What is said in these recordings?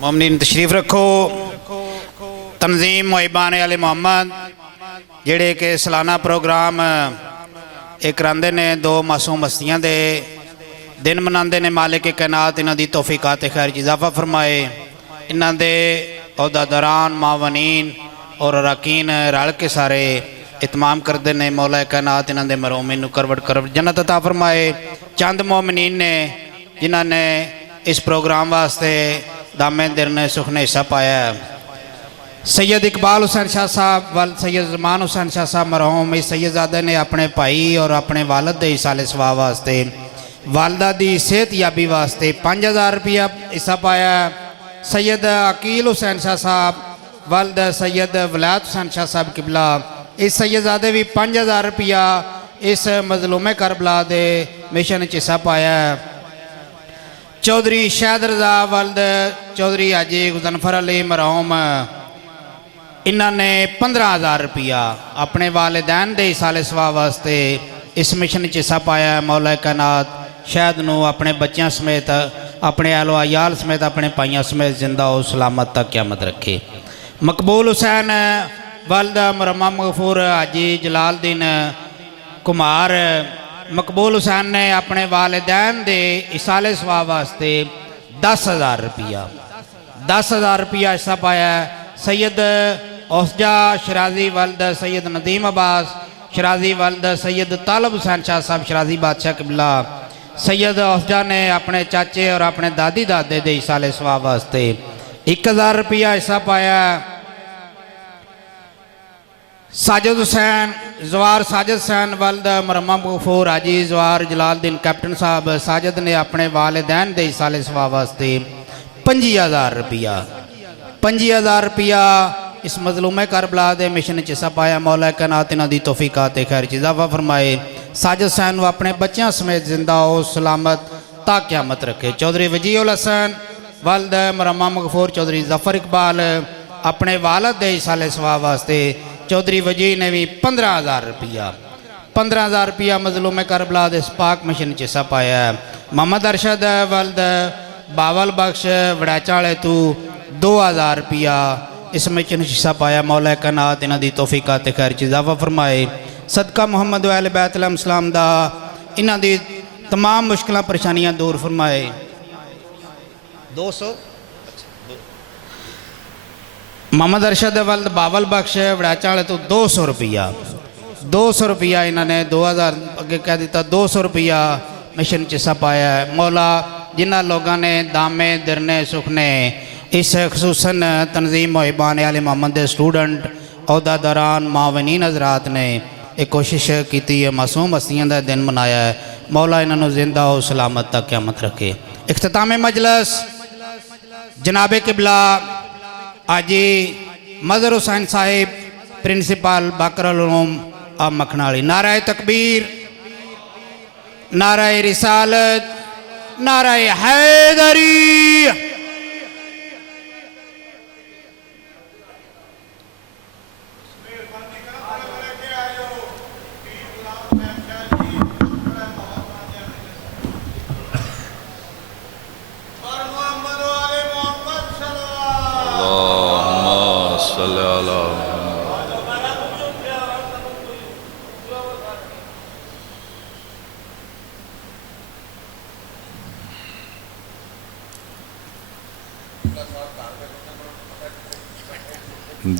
مومنین تشریف رکھو۔ تنظیم محبان علی محمد جڑے کہ سالانہ پروگرام ایک کراندے نے دو معصوم ہستیاں دے دن مناندے نے مالک کائنات انہاں دی توفیقات خیر چ اضافہ فرمائے۔ انہاں دے عہدیداران معاونین اور اراکین رل کے سارے اتمام کردے نے مولا کائنات انہاں دے مرحومین نو کروٹ جنت عطا فرمائے۔ چند مومنین نے جنہاں نے اس پروگرام واسطے دامے در نے سخنے حصہ پایا ہے۔ سید اقبال حسین شاہ صاحب والد سید زمان حسین شاہ صاحب مرحوم اس سید زادے نے اپنے بھائی اور اپنے والد دے سال ثواب واسطے والدہ دی صحت یابی واسطے 5000 روپیہ حصہ پایا ہے۔ سید عقیل حسین شاہ صاحب والد سید ولایت حسین شاہ صاحب قبلہ اس سید زادے بھی 5000 روپیہ اس مظلوم کربلا دے مشن حصہ پایا ہے۔ چودھری شہد رضا والد چودھری حاجی غضنفر علی مرحوم انہاں نے 15000 روپیہ اپنے والدین دے سال ثواب واسطے اس مشن حصہ پایا ہے۔ مولا کائنات شہد نو اپنے بچیاں سمیت اپنے اہل و عیال سمیت اپنے پائیاں سمیت زندہ و سلامت تک قیامت رکھے۔ مقبول حسین والد مرحوم مغفور حاجی جلال الدین کمار مقبول حسین نے اپنے والدین دے اصال ثواب واسطے 10000 روپیہ حصہ پایا ہے۔ سید اوسجا شرازی والد سید ندیم عباس شرازی والد سید طالب حسین شاہ صاحب شرازی بادشاہ قبلہ سید اوسجا نے اپنے چاچے اور اپنے دادی دادے دے اصال ثواب واسطے 1000 روپیہ حصہ پایا ہے۔ ساجد حسین زوار ساجد حسین والد مرحوم غفور حاجی زوار جلال الدین کیپٹن صاحب ساجد نے اپنے والدین دے سال ثواب واسطے 25000 روپیہ اس مظلوم کربلا دے مشن حصہ پایا۔ مولا کائنات انہاں دی توفیقات خیر چ اضافہ فرمائے۔ ساجد حسین وہ اپنے بچیاں سمیت زندہ و سلامت تا قیامت رکھے۔ چودھری وجیہ الحسن والد مرحوم مغفور چودھری ظفر اقبال اپنے والد دے سال ثواب واسطے چودھری وجیہ نے بھی 15000 روپیہ مظلوم کربلا دے پاک مشن حصہ پایا ہے۔ محمد ارشد والد باول بخش وڑیچالے تو 2000 روپیہ اس مشن حصہ پایا۔ مولا کائنات انہاں دی توفیقات خیر چ اضافہ فرمائے۔ صدقہ محمد و اہل بیت علیہ السلام دا انہاں دی تمام مشکلیں پریشانیاں دور فرمائے۔ 200 محمد ارشد والد باول بخش وڑیچالے تو 200 روپیہ انہوں نے 2000 اگے کہہ دیتا 200 روپیہ مشن حصہ پایا ہے۔ مولا جنہ لوگاں نے دامے درنے سکھنے اس خصوصاً تنظیم محبان علی محمد دے سٹوڈنٹ عہدیداران معاونین حضرات نے ایک کوشش کیتی ہے معصوم ہستیاں دا دن منایا ہے۔ مولا انہوں زندہ و سلامت تک قیامت رکھے۔ اختتام مجلس جناب قبلہ حاجی مظہر حسین صاحب پرنسپل باقر العلوم اب مکھنالی۔ نعرہ تکبیر، نعرہ رسالت، نعرہ حیدری۔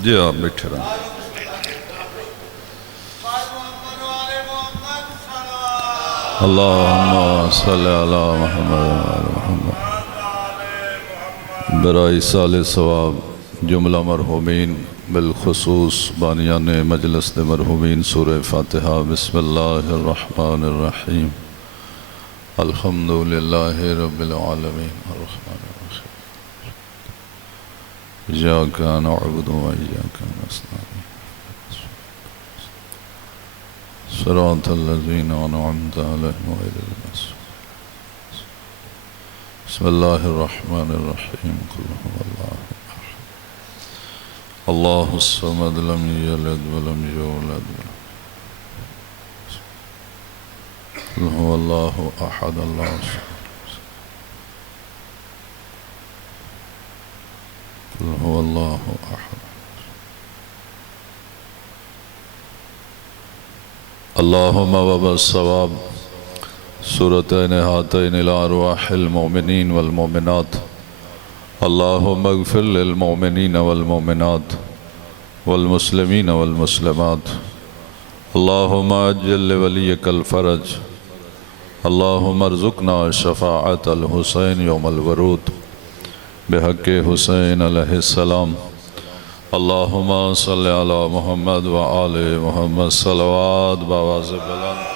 جی آپ بیٹھے رہا اللہم صلی علی محمد برائے سال ثواب جملہ مرحومین بالخصوص بانیان مجلس دے مرحومین سورہ فاتحہ بسم اللہ الرحمن الرحیم الحمدللہ رب العالمین الرحمن الرحیم إياك نعبد وإياك نستعين صراط الذين أنعمت عليهم غير المغضوب بسم الله الرحمن الرحيم قل هو الله أحد الله الصمد لم يلد ولم يولد قل هو الله أحد الله الصمد قل هو الله أحد اللهم وبالصواب سورتين هاتين لأرواح المؤمنين والمؤمنات اللهم اغفر للمؤمنين والمؤمنات والمسلمين والمسلمات اللهم عجل لوليك الفرج اللهم ارزقنا شفاعة الحسين يوم الورود بحق حسين عليه السلام اللهم صل على محمد وآل محمد صلوات بآواز بلند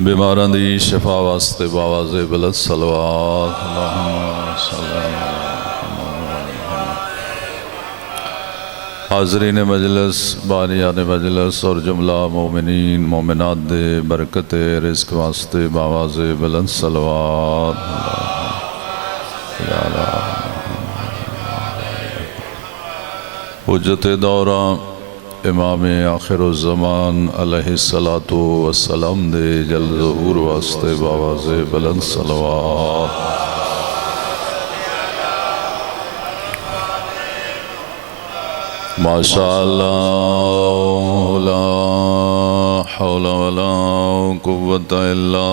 بیماراں دی شفا واسطے بآواز بلند صلوات اللہم صلی اللہ علیہ حاضرین مجلس بانیان مجلس اور جملہ مومنین مومنات دے برکت رزق واسطے بآواز بلند صلوات حجت دورہ امام آخر الزمان علیہ السلام دے جلد ظہور واسطے بآواز بلند صلوات ماشاء اللہ لا حول ولا قوة الا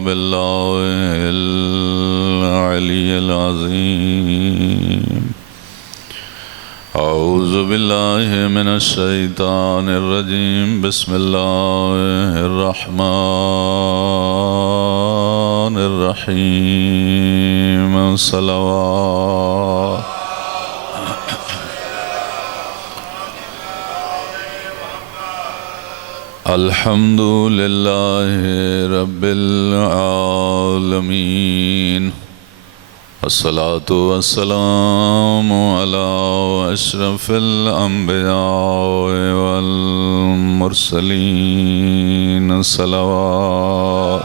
باللہ العلی العظیم اعوذ باللہ من الشیطان الرجیم بسم اللہ الرحمن الرحیم صلوات الحمد للہ رب العالمین الصلاة والسلام على أشرف الأنبياء والمرسلين صلوات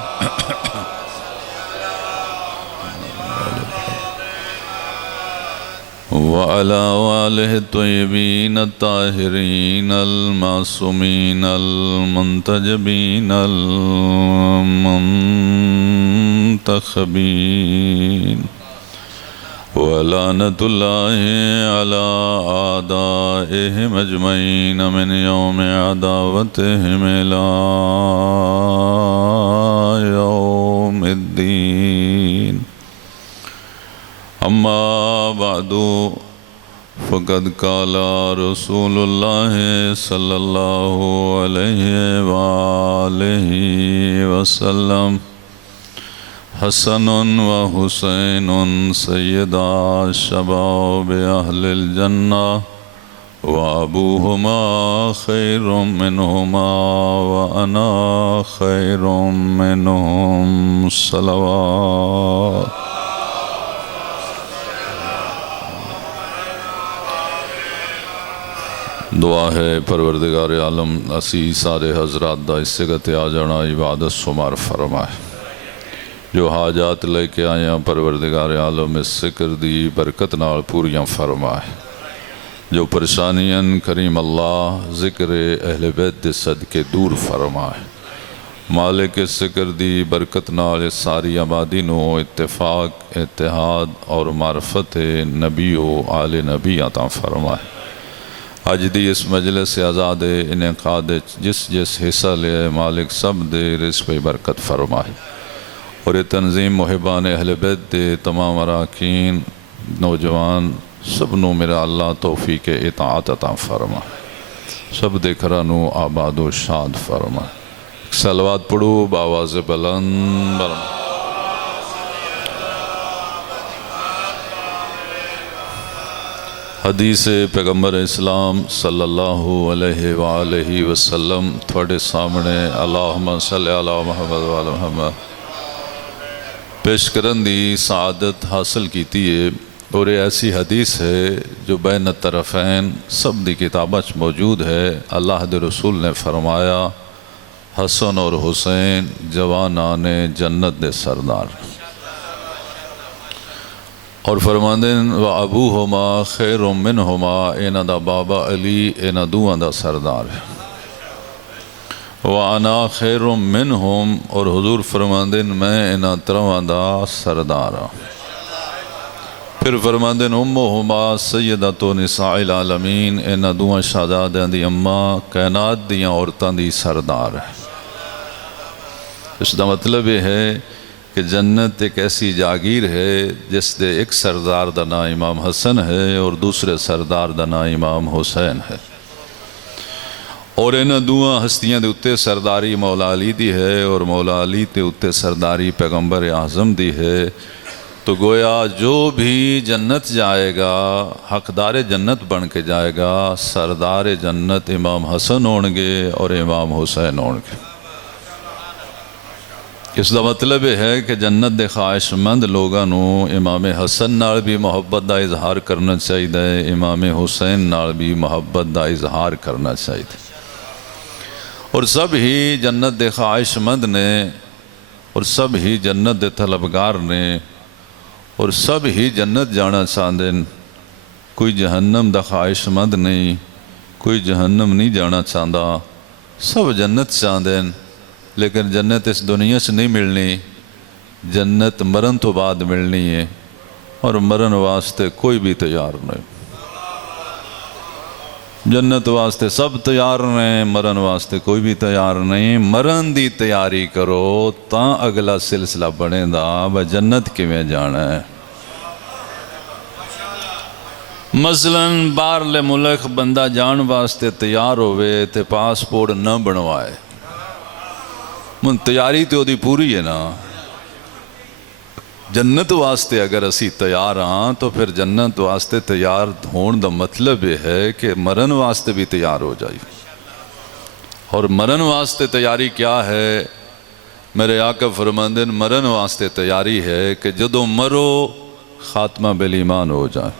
وعلى آله الطيبين الطاهرين المعصومين المنتجبين المنتخبين ولعنة الله على أعدائهم أجمعين من يوم عداوتهم إلى يوم الدين أما بعد فقد قال رسول الله صلى الله عليه وآله وسلم حسن وحسين سيدا شباب أهل الجنة وأبوهما خير منهما وأنا خير منهم صلوات دعا ہے پروردگار عالم اسی سارے حضرات دا اس جگہ تے آ جانا عبادت شمار فرمائے جو حاجات لے کے آیاں پروردگار عالم اس ذکر دی برکت نال پوریاں فرمائے جو پریشانیاں کریم اللہ ذکر اہل بیت دے صدقے دور فرمائے مالک اس ذکر دی برکت نال ساری آبادی نو اتفاق اتحاد اور معرفت نبی و آل نبی عطا فرمائے آج دی اس مجلس سے آزاد انعقاد جس حصہ لے مالک سب دے رزق پہ برکت فرمائے اور یہ تنظیم محبان اہل بیت دے تمام اراکین نوجوان سب نو میرا اللہ توفیق اطاعت عطا فرمائے سب دے کرانو آباد و شاد فرمائے صلوات پڑھو بآواز بلند حدیث پیغمبر اسلام صلی اللہ علیہ وآلہ وسلم تھوڑے سامنے اللہم صلی علی محمد وعلی محمد پیش کرن دی سعادت حاصل کیتی ہے اور یہ ایسی حدیث ہے جو بین الطرفین سب دی کتابہ موجود ہے اللہ دے رسول نے فرمایا حسن اور حسین جوانان جنت دے سردار اور فرماندن وَأَبُوهُمَا خَيْرٌ مِّنْهُمَا اینا دا بابا علی اینا دوان دا سردار وَأَنَا خَيْرٌ مِّنْهُمْ، اور حضور فرماندے میں انہاں ترواں دا سردار ہاں۔ پھر فرماندے اُمُّهُمَا سَيِّدَةُ نِسَاءِ العالمین، انہاں دوہاں شہزادیاں دی اماں کائنات دیاں عورتاں دی سردار ہے۔ اس دا مطلب یہ ہے کہ جنت ایک ایسی جاگیر ہے جس دے ایک سردار دا نام امام حسن ہے اور دوسرے سردار دا نام امام حسین ہے، اور انہاں دوہاں ہستیاں دے اتے سرداری مولا علی دی ہے اور مولا علی تے اتے سرداری پیغمبر اعظم دی ہے۔ تو گویا جو بھی جنت جائے گا حقدار جنت بن کے جائے گا، سردار جنت امام حسن ہونگے اور امام حسین ہونگے۔ اس دا مطلب ہے کہ جنت دے خواہش مند لوگاں نو امام حسن نال بھی محبت دا اظہار کرنا چاہیے، امام حسین نال بھی محبت دا اظہار کرنا چاہیے، اور سب ہی جنت دے خواہش مند نے، اور سب ہی جنت دے طلبگار نے، اور سب ہی جنت جانا چاہتے ہیں۔ کوئی جہنم دا خواہش مند نہیں، کوئی جہنم نہیں جانا چاہتا، سب جنت چاہتے ہیں، لیکن جنت اس دنیا سے نہیں ملنی، جنت مرن تو بعد ملنی ہے، اور مرن واسطے کوئی بھی تیار نہیں۔ جنت واسطے سب تیار نہیں، مرن واسطے کوئی بھی تیار نہیں۔ مرن دی تیاری کرو تاں اگلا سلسلہ بنے دا وہ جنت کیویں جانا ہے۔ مثلاً باہرلے ملک بندہ جان واسطے تیار ہوئے تے پاسپورٹ نہ بنوائے، من تیاری تو دی پوری ہے نا۔ جنت واسطے اگر اسی تیار ہاں تو پھر جنت واسطے تیار ہون دا مطلب یہ ہے کہ مرن واسطے بھی تیار ہو جائے۔ اور مرن واسطے تیاری کیا ہے؟ میرے آقا فرماندے مرن واسطے تیاری ہے کہ جدوں مرو خاتمہ بالایمان ہو جائے۔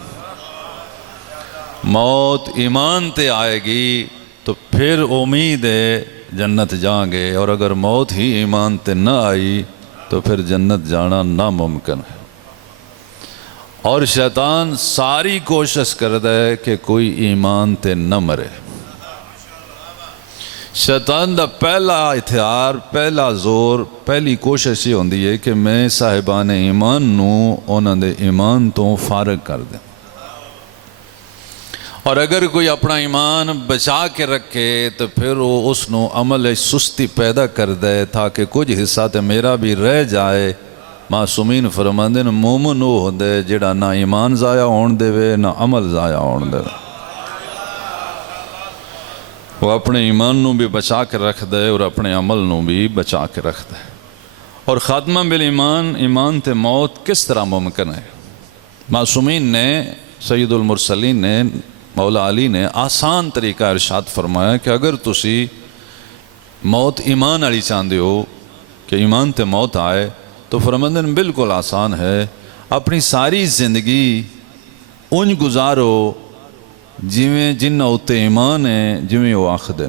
موت ایمان تے آئے گی تو پھر امید ہے جنت جائیں گے، اور اگر موت ہی ایمان تے نہ آئی تو پھر جنت جانا ناممکن ہے۔ اور شیطان ساری کوشش کرتا ہے کہ کوئی ایمان تے نہ مرے۔ شیطان دا پہلا ہتھیار، پہلا زور، پہلی کوشش یہ ہوندی ہے کہ میں صاحبان ایمان نو انہاں دے ایمان تو فارغ کر دیں، اور اگر کوئی اپنا ایمان بچا کے رکھے تو پھر وہ اس نو عمل سستی پیدا کر دے تاکہ کچھ حصہ تے میرا بھی رہ جائے۔ معصومین فرماندے مومن وہ ہوندے جڑا نہ ایمان ضائع ہون دے وے نہ عمل ضائع ہون دے وے، وہ اپنے ایمان نو بھی بچا کے رکھ دے اور اپنے عمل نو بھی بچا کے رکھ دے۔ اور خاتمہ بالایمان، ایمان تے موت کس طرح ممکن ہے؟ معصومین نے، سید المرسلین نے، مولا علی نے آسان طریقہ ارشاد فرمایا کہ اگر تسی موت ایمان علی چاہتے ہو کہ ایمان تے موت آئے تو فرماندے بالکل آسان ہے، اپنی ساری زندگی انج گزارو جویں جنہ اتے ایمان ہے جویں وہ آخدیں۔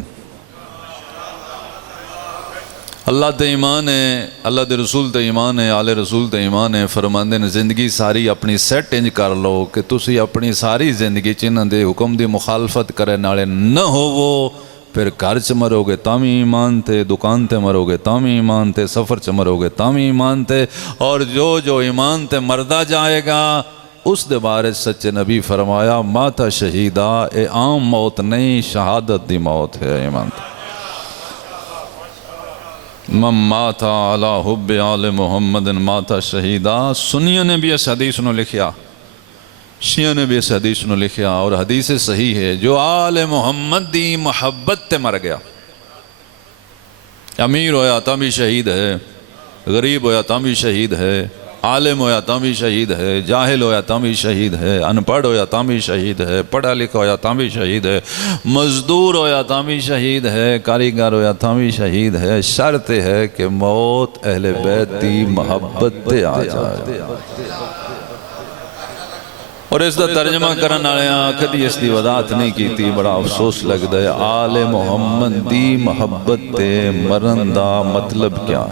اللہ تے ایمان ہے، اللہ دے رسول تے ایمان ہے، آل رسول تے ایمان ہے، فرماندے نے زندگی ساری اپنی سیٹ انج کر لو کہ تسی اپنی ساری زندگی چنہ دے حکم دی مخالفت کرے نالے نہ ہو، وہ پھر گھر چ مرو گے تامی ایمان تے، دکان تے مرو گے تامی ایمان تے، سفر چ مرو گے تامی ایمان تے، اور جو ایمان تے مردہ جائے گا اس دے بارے سچے نبی فرمایا ماتا شہیدہ، اے عام موت نہیں شہادت دی موت ہے ایمان تے۔ من ماتا علی حب آل محمد ماتا شہیدہ۔ سنیوں نے بھی اس حدیث نو لکھیا، شیعوں نے بھی اس حدیث نو لکھیا، اور حدیث صحیح ہے، جو آل محمد دی محبت تے مر گیا، امیر ہویا تاں بھی شہید ہے، غریب ہویا تاں بھی شہید ہے، عالم ہویا تاں بھی شہید ہے، جاہل ہویا تاں بھی شہید ہے، ان پڑھ ہویا تاں بھی شہید ہے، پڑھا لکھا ہویا تاں بھی شہید ہے، مزدور ہویا تاں بھی شہید ہے، کاریگر ہویا تاں بھی شہید ہے۔ شرط ہے کہ موت اہل بیت دی محبت تے آ جائے۔ اور اس دا ترجمہ کرن آیا کدی اس دی وضاحت نہیں کیتی، بڑا افسوس لگدا ہے۔ آل محمد دی محبت تے مرن دا مطلب کیا؟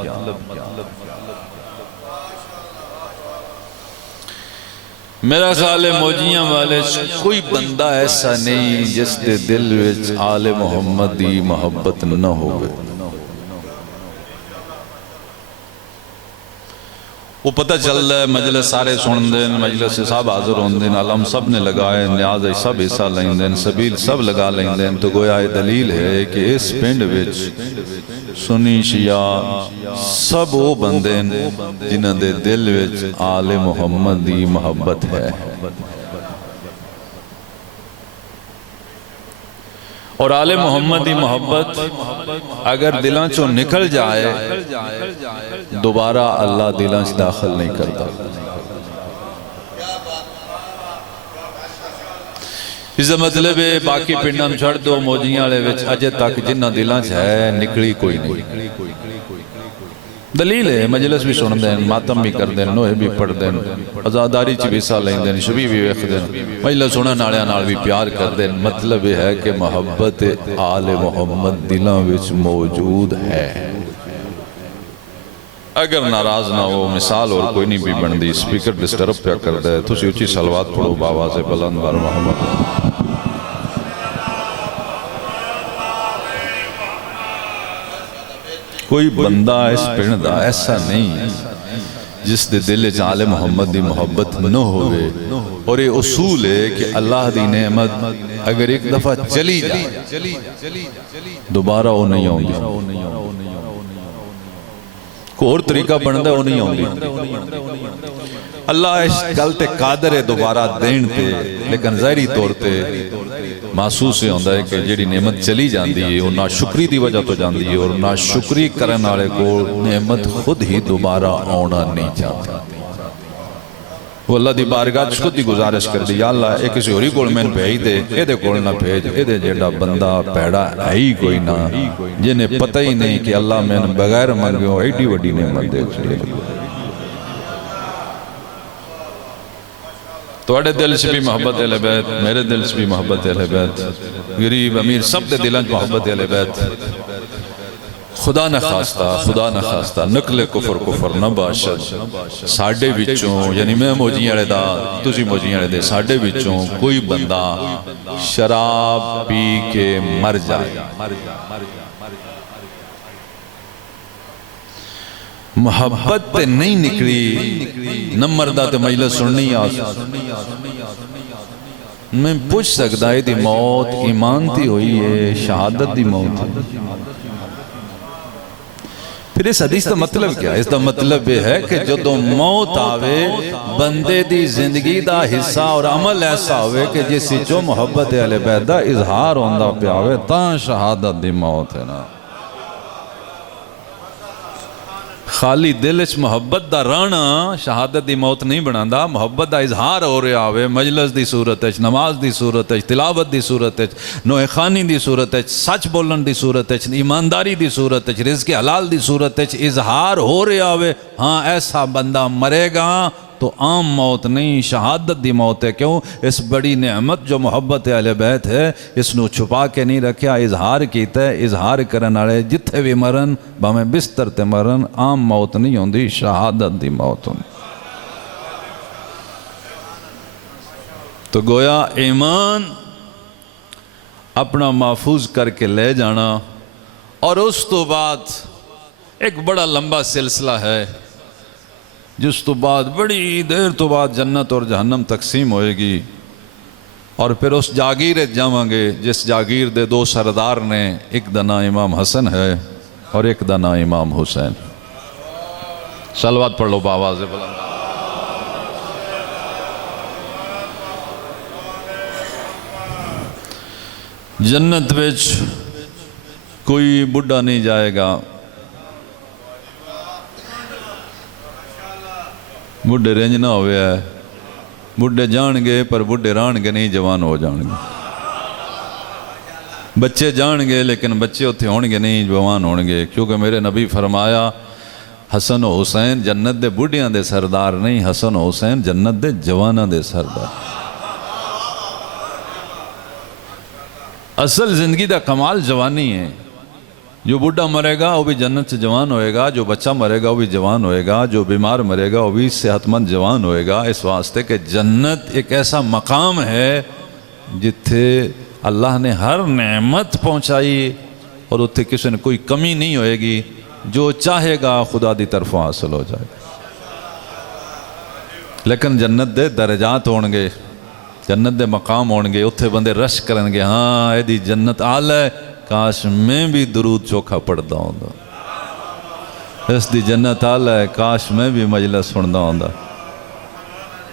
میرا خیال ہے موجیاں والے کوئی بندہ ایسا نہیں جس دے دل وچ آل محمد دی محبت نہ ہوئے۔ وہ پتہ چل رہا ہے مجلس سارے سن دین، مجلس سے سب حاضر ہون دین، علم سب نے لگائے، نیاز سب حصہ لیں دین، سبیل سب لگا لیں دین، تو گویا یہ دلیل ہے کہ اس پنڈ وچ سنی شیعہ سب وہ بندے جنہاں دے دل وچ آل محمد دی محبت ہے، اور آل محمد دی محبت اگر دلان چوں نکل جائے دوبارہ اللہ دلان چ داخل نہیں کرتا۔ اس مطلب ہے باقی پنڈاں چھڑ دو موجیاں والے وچ اجے تک جنہ دلان چ ہے نکلی کوئی نہیں۔ دلیل ہے مجلس بھی سن دین، ماتم بھی کر دین، نوحے بھی پڑھ دین، عزاداری چی بھی حصہ لیں دین، شبی بھی ویکھ دین، مجلس سنن والے نال بھی پیار کر دین۔ مطلب یہ ہے کہ محبت آل محمد دلاں وچ موجود ہے۔ اگر ناراض نہ ہو مثال اور کوئی نہیں بھی بندی، سپیکر ڈسٹرب پیا کر دے، تسی اونچی صلوات پڑھو بآواز بلند بر محمد۔ کوئی بندہ اس پنڈ دا ایسا نہیں جس دے دل وچ آل محمد دی محبت نہ ہوئے، اور یہ اصول ہے کہ اللہ دی نعمت اگر ایک دفعہ چلی جائے دوبارہ وہ نہیں آؤں گی، کوئی اور طریقہ بندہ وہ نہیں آؤں گی۔ اللہ اس گل تے قادر ہے دوبارہ دین تے، لیکن ظاہری طور تے محسوس ہے ہوندہ ہے کہ جیڑی نعمت چلی جاندی ہے اور ناشکری دی وجہ تو جاندی ہے، اور ناشکری کرن والے کو نعمت خود ہی دوبارہ آنا نہیں چاہتا۔ وہ اللہ دی بارگاہ خود دی گزارش کر دی، یا اللہ ایک کسی ہوری کول میں بھیج دے، اے دے کول نہ بھیج، اے دے جیڑا بندہ پیڑا ہے ہی کوئی نہ، جنہیں پتہ ہی نہیں کہ اللہ میں بغیر منگیوں ایڈی وڈی نعمت دے چلے گی۔ توڑے دل سے بھی محبت اہل بیت، میرے دل سے بھی محبت اہل بیت، غریب امیر سب دے دلان محبت اہل بیت۔ خدا نہ خواستہ نقل کفر نہ باشد ساڑھے بچوں، یعنی میں موجیاں رہے دا تسی موجیاں رہے دے، ساڑھے بچوں کوئی بندہ شراب پی کے مر جائے، محبت تے نہیں نکلی نہ مردہ تے مجلس سننی آسا۔ میں پوچھ سکتا ہے دی موت ایمان تھی ہوئی ہے، شہادت دی موت ہے؟ پھر اس حدیث دا مطلب کیا ہے؟ اس دا مطلب یہ ہے کہ جدو موت آوے بندے دی زندگی دا حصہ اور عمل ایسا ہوئے کہ جسی جو محبت اہل بیت دا اظہار ہوندہ پہ آوے تاں شہادت دی موت ہے نا۔ خالی دل اچ محبت دا رانا شہادت دی موت نہیں بناندہ، محبت دا اظہار ہو رہا ہوئے مجلس دی صورت اچ، نماز دی صورت اچ، تلاوت دی صورت اچ، نوح خانی دی صورت اچ، سچ بولن دی صورت اچ، ایمانداری دی صورت اچ، رزق حلال دی صورت اچ اظہار ہو رہا ہوئے، ہاں ایسا بندہ مرے گا تو عام موت نہیں شہادت دی موت ہے۔ کیوں؟ اس بڑی نعمت جو محبت اہل بیت ہے اس نو چھپا کے نہیں رکھیا، اظہار کیتا ہے۔ اظہار کرن والے جتھے بھی مرن بھاویں بستر تے مرن عام موت نہیں ہوندی، شہادت دی موت ہوندی۔ تو گویا ایمان اپنا محفوظ کر کے لے جانا، اور اس تو بعد ایک بڑا لمبا سلسلہ ہے جس تو بعد بڑی دیر تو بعد جنت اور جہنم تقسیم ہوئے گی، اور پھر اس جاگیر جاؤں گے جس جاگیر دے دو سردار نے، ایک دا نام امام حسن ہے اور ایک دا نام امام حسین۔ صلوات پڑھ لو بآواز بلند۔ جنت وچ کوئی بڑھا نہیں جائے گا، بڑھے رنج نہ ہوئے ہے، بڑھے جان گے پر بڑھے ران گے نہیں، جوان ہو جان گے۔ بچے جان گے لیکن بچے ہوتے ہون گے نہیں، جوان ہون گے، کیونکہ میرے نبی فرمایا حسن و حسین جنت دے بڑھیاں دے سردار نہیں، حسن و حسین جنت دے جواناں دے سردار۔ اصل زندگی دا کمال جوانی ہے۔ جو بڑھا مرے گا وہ بھی جنت سے جوان ہوئے گا، جو بچہ مرے گا وہ بھی جوان ہوئے گا، جو بیمار مرے گا وہ بھی صحت مند جوان ہوئے گا۔ اس واسطے کہ جنت ایک ایسا مقام ہے جتھے اللہ نے ہر نعمت پہنچائی اور اتھے کسی نے کوئی کمی نہیں ہوئے گی، جو چاہے گا خدا دی طرف حاصل ہو جائے گا۔ لیکن جنت دے درجات ہون گے، جنت دے مقام ہون گے، اتھے بندے رش کرن گے، ہاں اے دی جنت آل ہے، کاش میں بھی درود چوکھا پڑھدا ہوندا، اس دی جنت آل ہے، کاش میں بھی مجلس سندا ہوندا،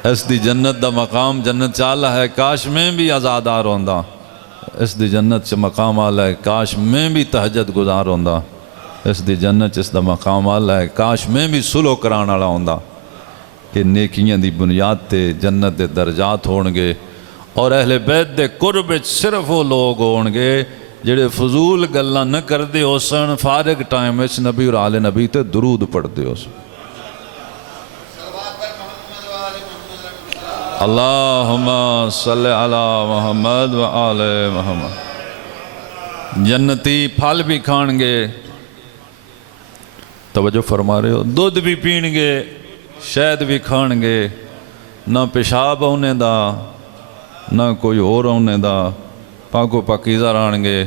اس دی جنت دا مقام جنت چالا ہے، کاش میں بھی آزادار ہوندا، اس دی جنت چ مقام آل ہے، کاش میں بھی تہجد گزار ہوندا، اس دی جنت اس دا مقام آل ہے، کاش میں بھی سلو کران والا ہوندا۔ کہ نیکیاں دی بنیاد تے جنت دے درجات ہون گے، اور اہل بیت دے قرب صرف وہ لوگ ہون گے جڑے فضول گلاں نہ کردے ہو سن، فارغ ٹائم وچ نبی اور آل نبی تے درود پڑھدے ہو سن۔ اللہم صلی علی محمد و آل محمد۔ جنتی پھل بھی کھان گے، توجہ فرما رہے ہو، دودھ بھی پین گے، شہد بھی کھان گے، نہ پیشاب ہونے دا نہ کوئی اور ہونے دا، پاک و پاکیزہ رہن گے۔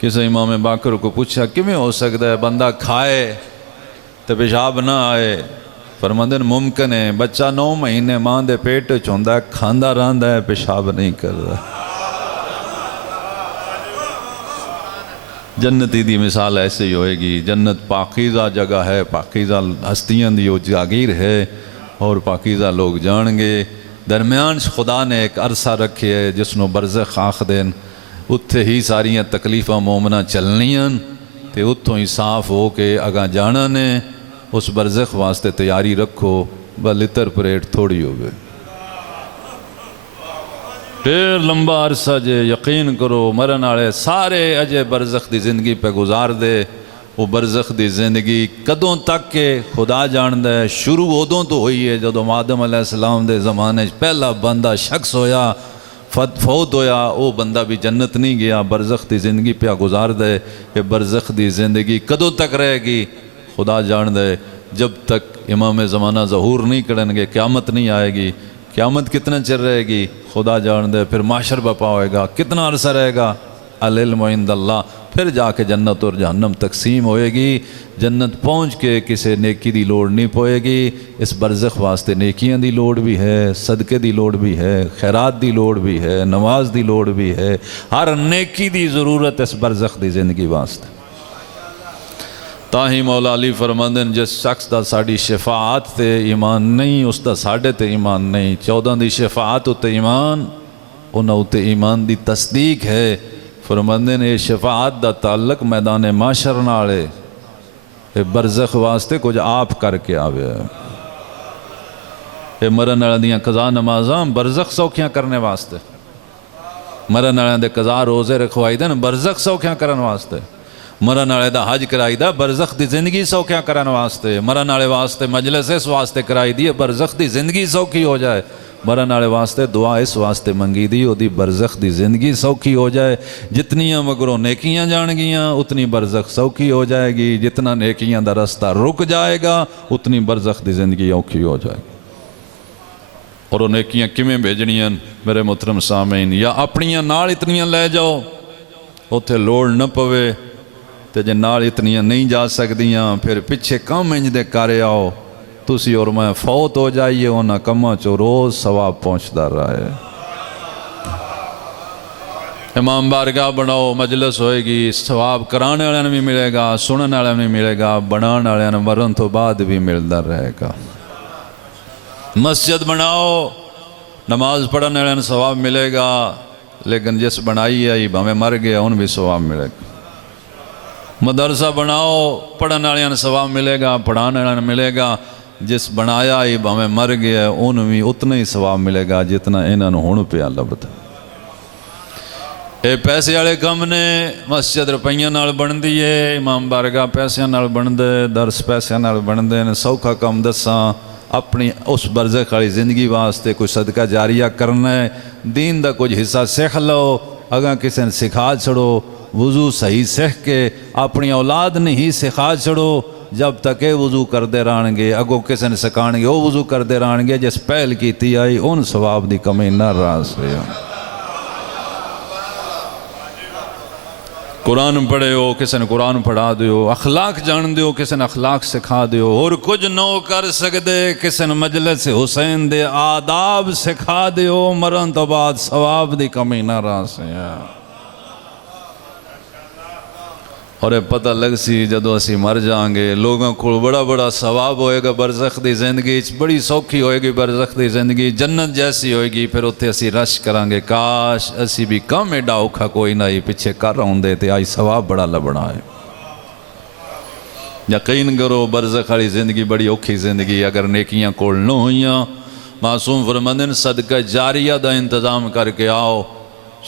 کسی امام باقر کو پوچھا کیویں ہو سکتا ہے بندہ کھائے تو پیشاب نہ آئے؟ فرماندے ممکن ہے، بچہ 9 مہینے ماں دے پیٹ وچ ہوندا ہے، کھاندا رہندا ہے، پیشاب نہیں کردا۔ جنتی دی مثال ایسے ہی ہوئے گی، جنت پاکیزہ جگہ ہے، پاکیزہ ہستیاں دی وہ جاگیر ہے، اور پاکیزہ لوگ جان گے۔ درمیان خدا نے ایک عرصہ رکھے ہے جس نو برزخ آکھ دین، اتھے ہی ساریاں تکلیفاں مومنہ چلنیاں تے اتھوں ہی صاف ہو کے اگاں جانا نے۔ اس برزخ واسطے تیاری رکھو، بلتر پریٹ تھوڑی ہوگے، ڈیر لمبا عرصہ جے، یقین کرو مرن آڑے سارے اجے برزخ دی زندگی پہ گزار دے۔ وہ برزخ دی زندگی کدوں تک کہ خدا جان دے، شروع ادوں تو ہوئی ہے جدو آدم علیہ السلام دے زمانے پہلا بندہ شخص ہویا، فوت ہویا، وہ بندہ بھی جنت نہیں گیا، برزخ دی زندگی پہ گزار دے۔ کہ برزخ دی زندگی کدوں تک رہے گی خدا جان دے، جب تک امام زمانہ ظہور نہیں کریں گے، قیامت نہیں آئے گی۔ قیامت کتنا چر رہے گی خدا جان دے، پھر معاشر بپا ہوئے گا، کتنا عرصہ رہے گا، العلم عند اللہ، پھر جا کے جنت اور جہنم تقسیم ہوئے گی۔ جنت پہنچ کے کسے نیکی دی لوڑ نہیں پوئے گی، اس برزخ واسطے نیکیاں دی لوڑ بھی ہے، صدقے دی لوڑ بھی ہے، خیرات دی لوڑ بھی ہے، نماز دی لوڑ بھی ہے، ہر نیکی دی ضرورت اس برزخ دی زندگی واسطے۔ تاہی مولا علی فرماندن جس شخص دا ساڑی شفاعت تے ایمان نہیں، اس دا ساڑے تے ایمان نہیں۔ 14 دی شفاعت تے ایمان، انہوں تے ایمان دی تصدیق ہے۔ فرماندن اے شفاعت دا تعلق میدان معاشر نالے، اے برزخ واسطے کچھ آپ کر کے آوے، اے مرن والے دیاں قضا نمازاں برزخ سوکھیاں کرنے واسطے، مرن والے دے قضا روزے رکھوائی دن برزخ سوکھیاں کرن واسطے، مرن والے دا حج کرائی دا برزخ دی زندگی سوکھیاں کرن واسطے، مرن والے واسطے مجلس اس واسطے کرائی دی برزخ دی زندگی سوکھی ہو جائے، مرن والے واسطے دعا اس واسطے منگی دی او دی برزخ دی زندگی سوکھی ہو جائے۔ جتنیاں مگروں نیکیاں جان گیاں اتنی برزخ سوکھی ہو جائے گی، جتنا نیکیاں دا رستہ رک جائے گا اتنی برزخ دی زندگی اوکھی ہو جائے گی۔ اور وہ نیکیاں کمیں بھیجنیاں میرے محترم سامعین؟ یا اپنیاں نال اتنیاں لے جاؤ اتھے لوڑ نہ پوے، تے جے نال اتنیاں نہیں جا سکدیاں پھر پیچھے کم انج دے کرے آؤ، تسی اور میں فوت ہو جائیے، ہونا کماں چو روز ثواب پہنچتا رہے۔ امام بارگاہ بناؤ، مجلس ہوئے گی، ثواب کرانے والے نے بھی ملے گا، سننے والے نے بھی ملے گا، بنانے والے نے مرن تو بعد بھی ملتا رہے گا۔ مسجد بناؤ، نماز پڑھنے والے نے ثواب ملے گا، لیکن جس بنائی ہے بھاویں مر گیا ان بھی ثواب ملے گا۔ مدرسہ بناؤ، پڑھنے والے نے ثواب ملے گا، پڑھانے والے نے ملے گا، جس بنایا ہی بھاویں مر گیا ان بھی اتنا ہی ثواب ملے گا جتنا انہاں نوں ہن پیا لبدا۔ اے پیسے والے کم نے، مسجد روپیاں نال بندی ہے، امام بارگاہ پیسے نال بندے، درس پیسے نال بندے نے۔ سوکھا کم دساں، اپنی اس برزخ والی زندگی واسطے کوئی صدقہ جاریہ کرنا ہے، دین دا کچھ حصہ سیکھ لو، اگاں کسی نے سکھا چھڑو، وضو صحیح سیکھ کے اپنی اولاد نے ہی سکھا چھڑو، جب تک اے وضو کردے رہن گے، اگو کسی نے سکھان گے وہ وضو کردے رہن گے، جس پہل کیتی آئی ان ثواب دی کمی نہ راز ہے۔ قرآن پڑھے ہو کسی نے قرآن پڑھا دیو، اخلاق جان دیو کسی نے اخلاق سکھا دیو، اور کچھ نو کر سکتے کسی نے مجلس حسین دے آداب سکھا دیو، مرن تو بعد ثواب دی کمی نہ رہا سے اور پتہ لگ سی جدو اسی مر جائیں گے لوگوں کو بڑا بڑا ثواب ہوئے گا، برزخ دی زندگی بڑی سوکھی ہوئے گی، برزخ دی زندگی جنت جیسی ہوئے گی، پھر اتھے اسی رش کریں گے کاش اسی بھی کم ایڈا اوکھا کوئی نہ ہی پیچھے کر رہوں دے تے آئی ثواب بڑا لبنا ہے۔ یقین کرو برزخ والی زندگی بڑی اوکھی زندگی، اگر نیکیاں کول نہ ہوئیاں معصوم فرماندن صدقہ جاریہ دا انتظام کر کے آؤ۔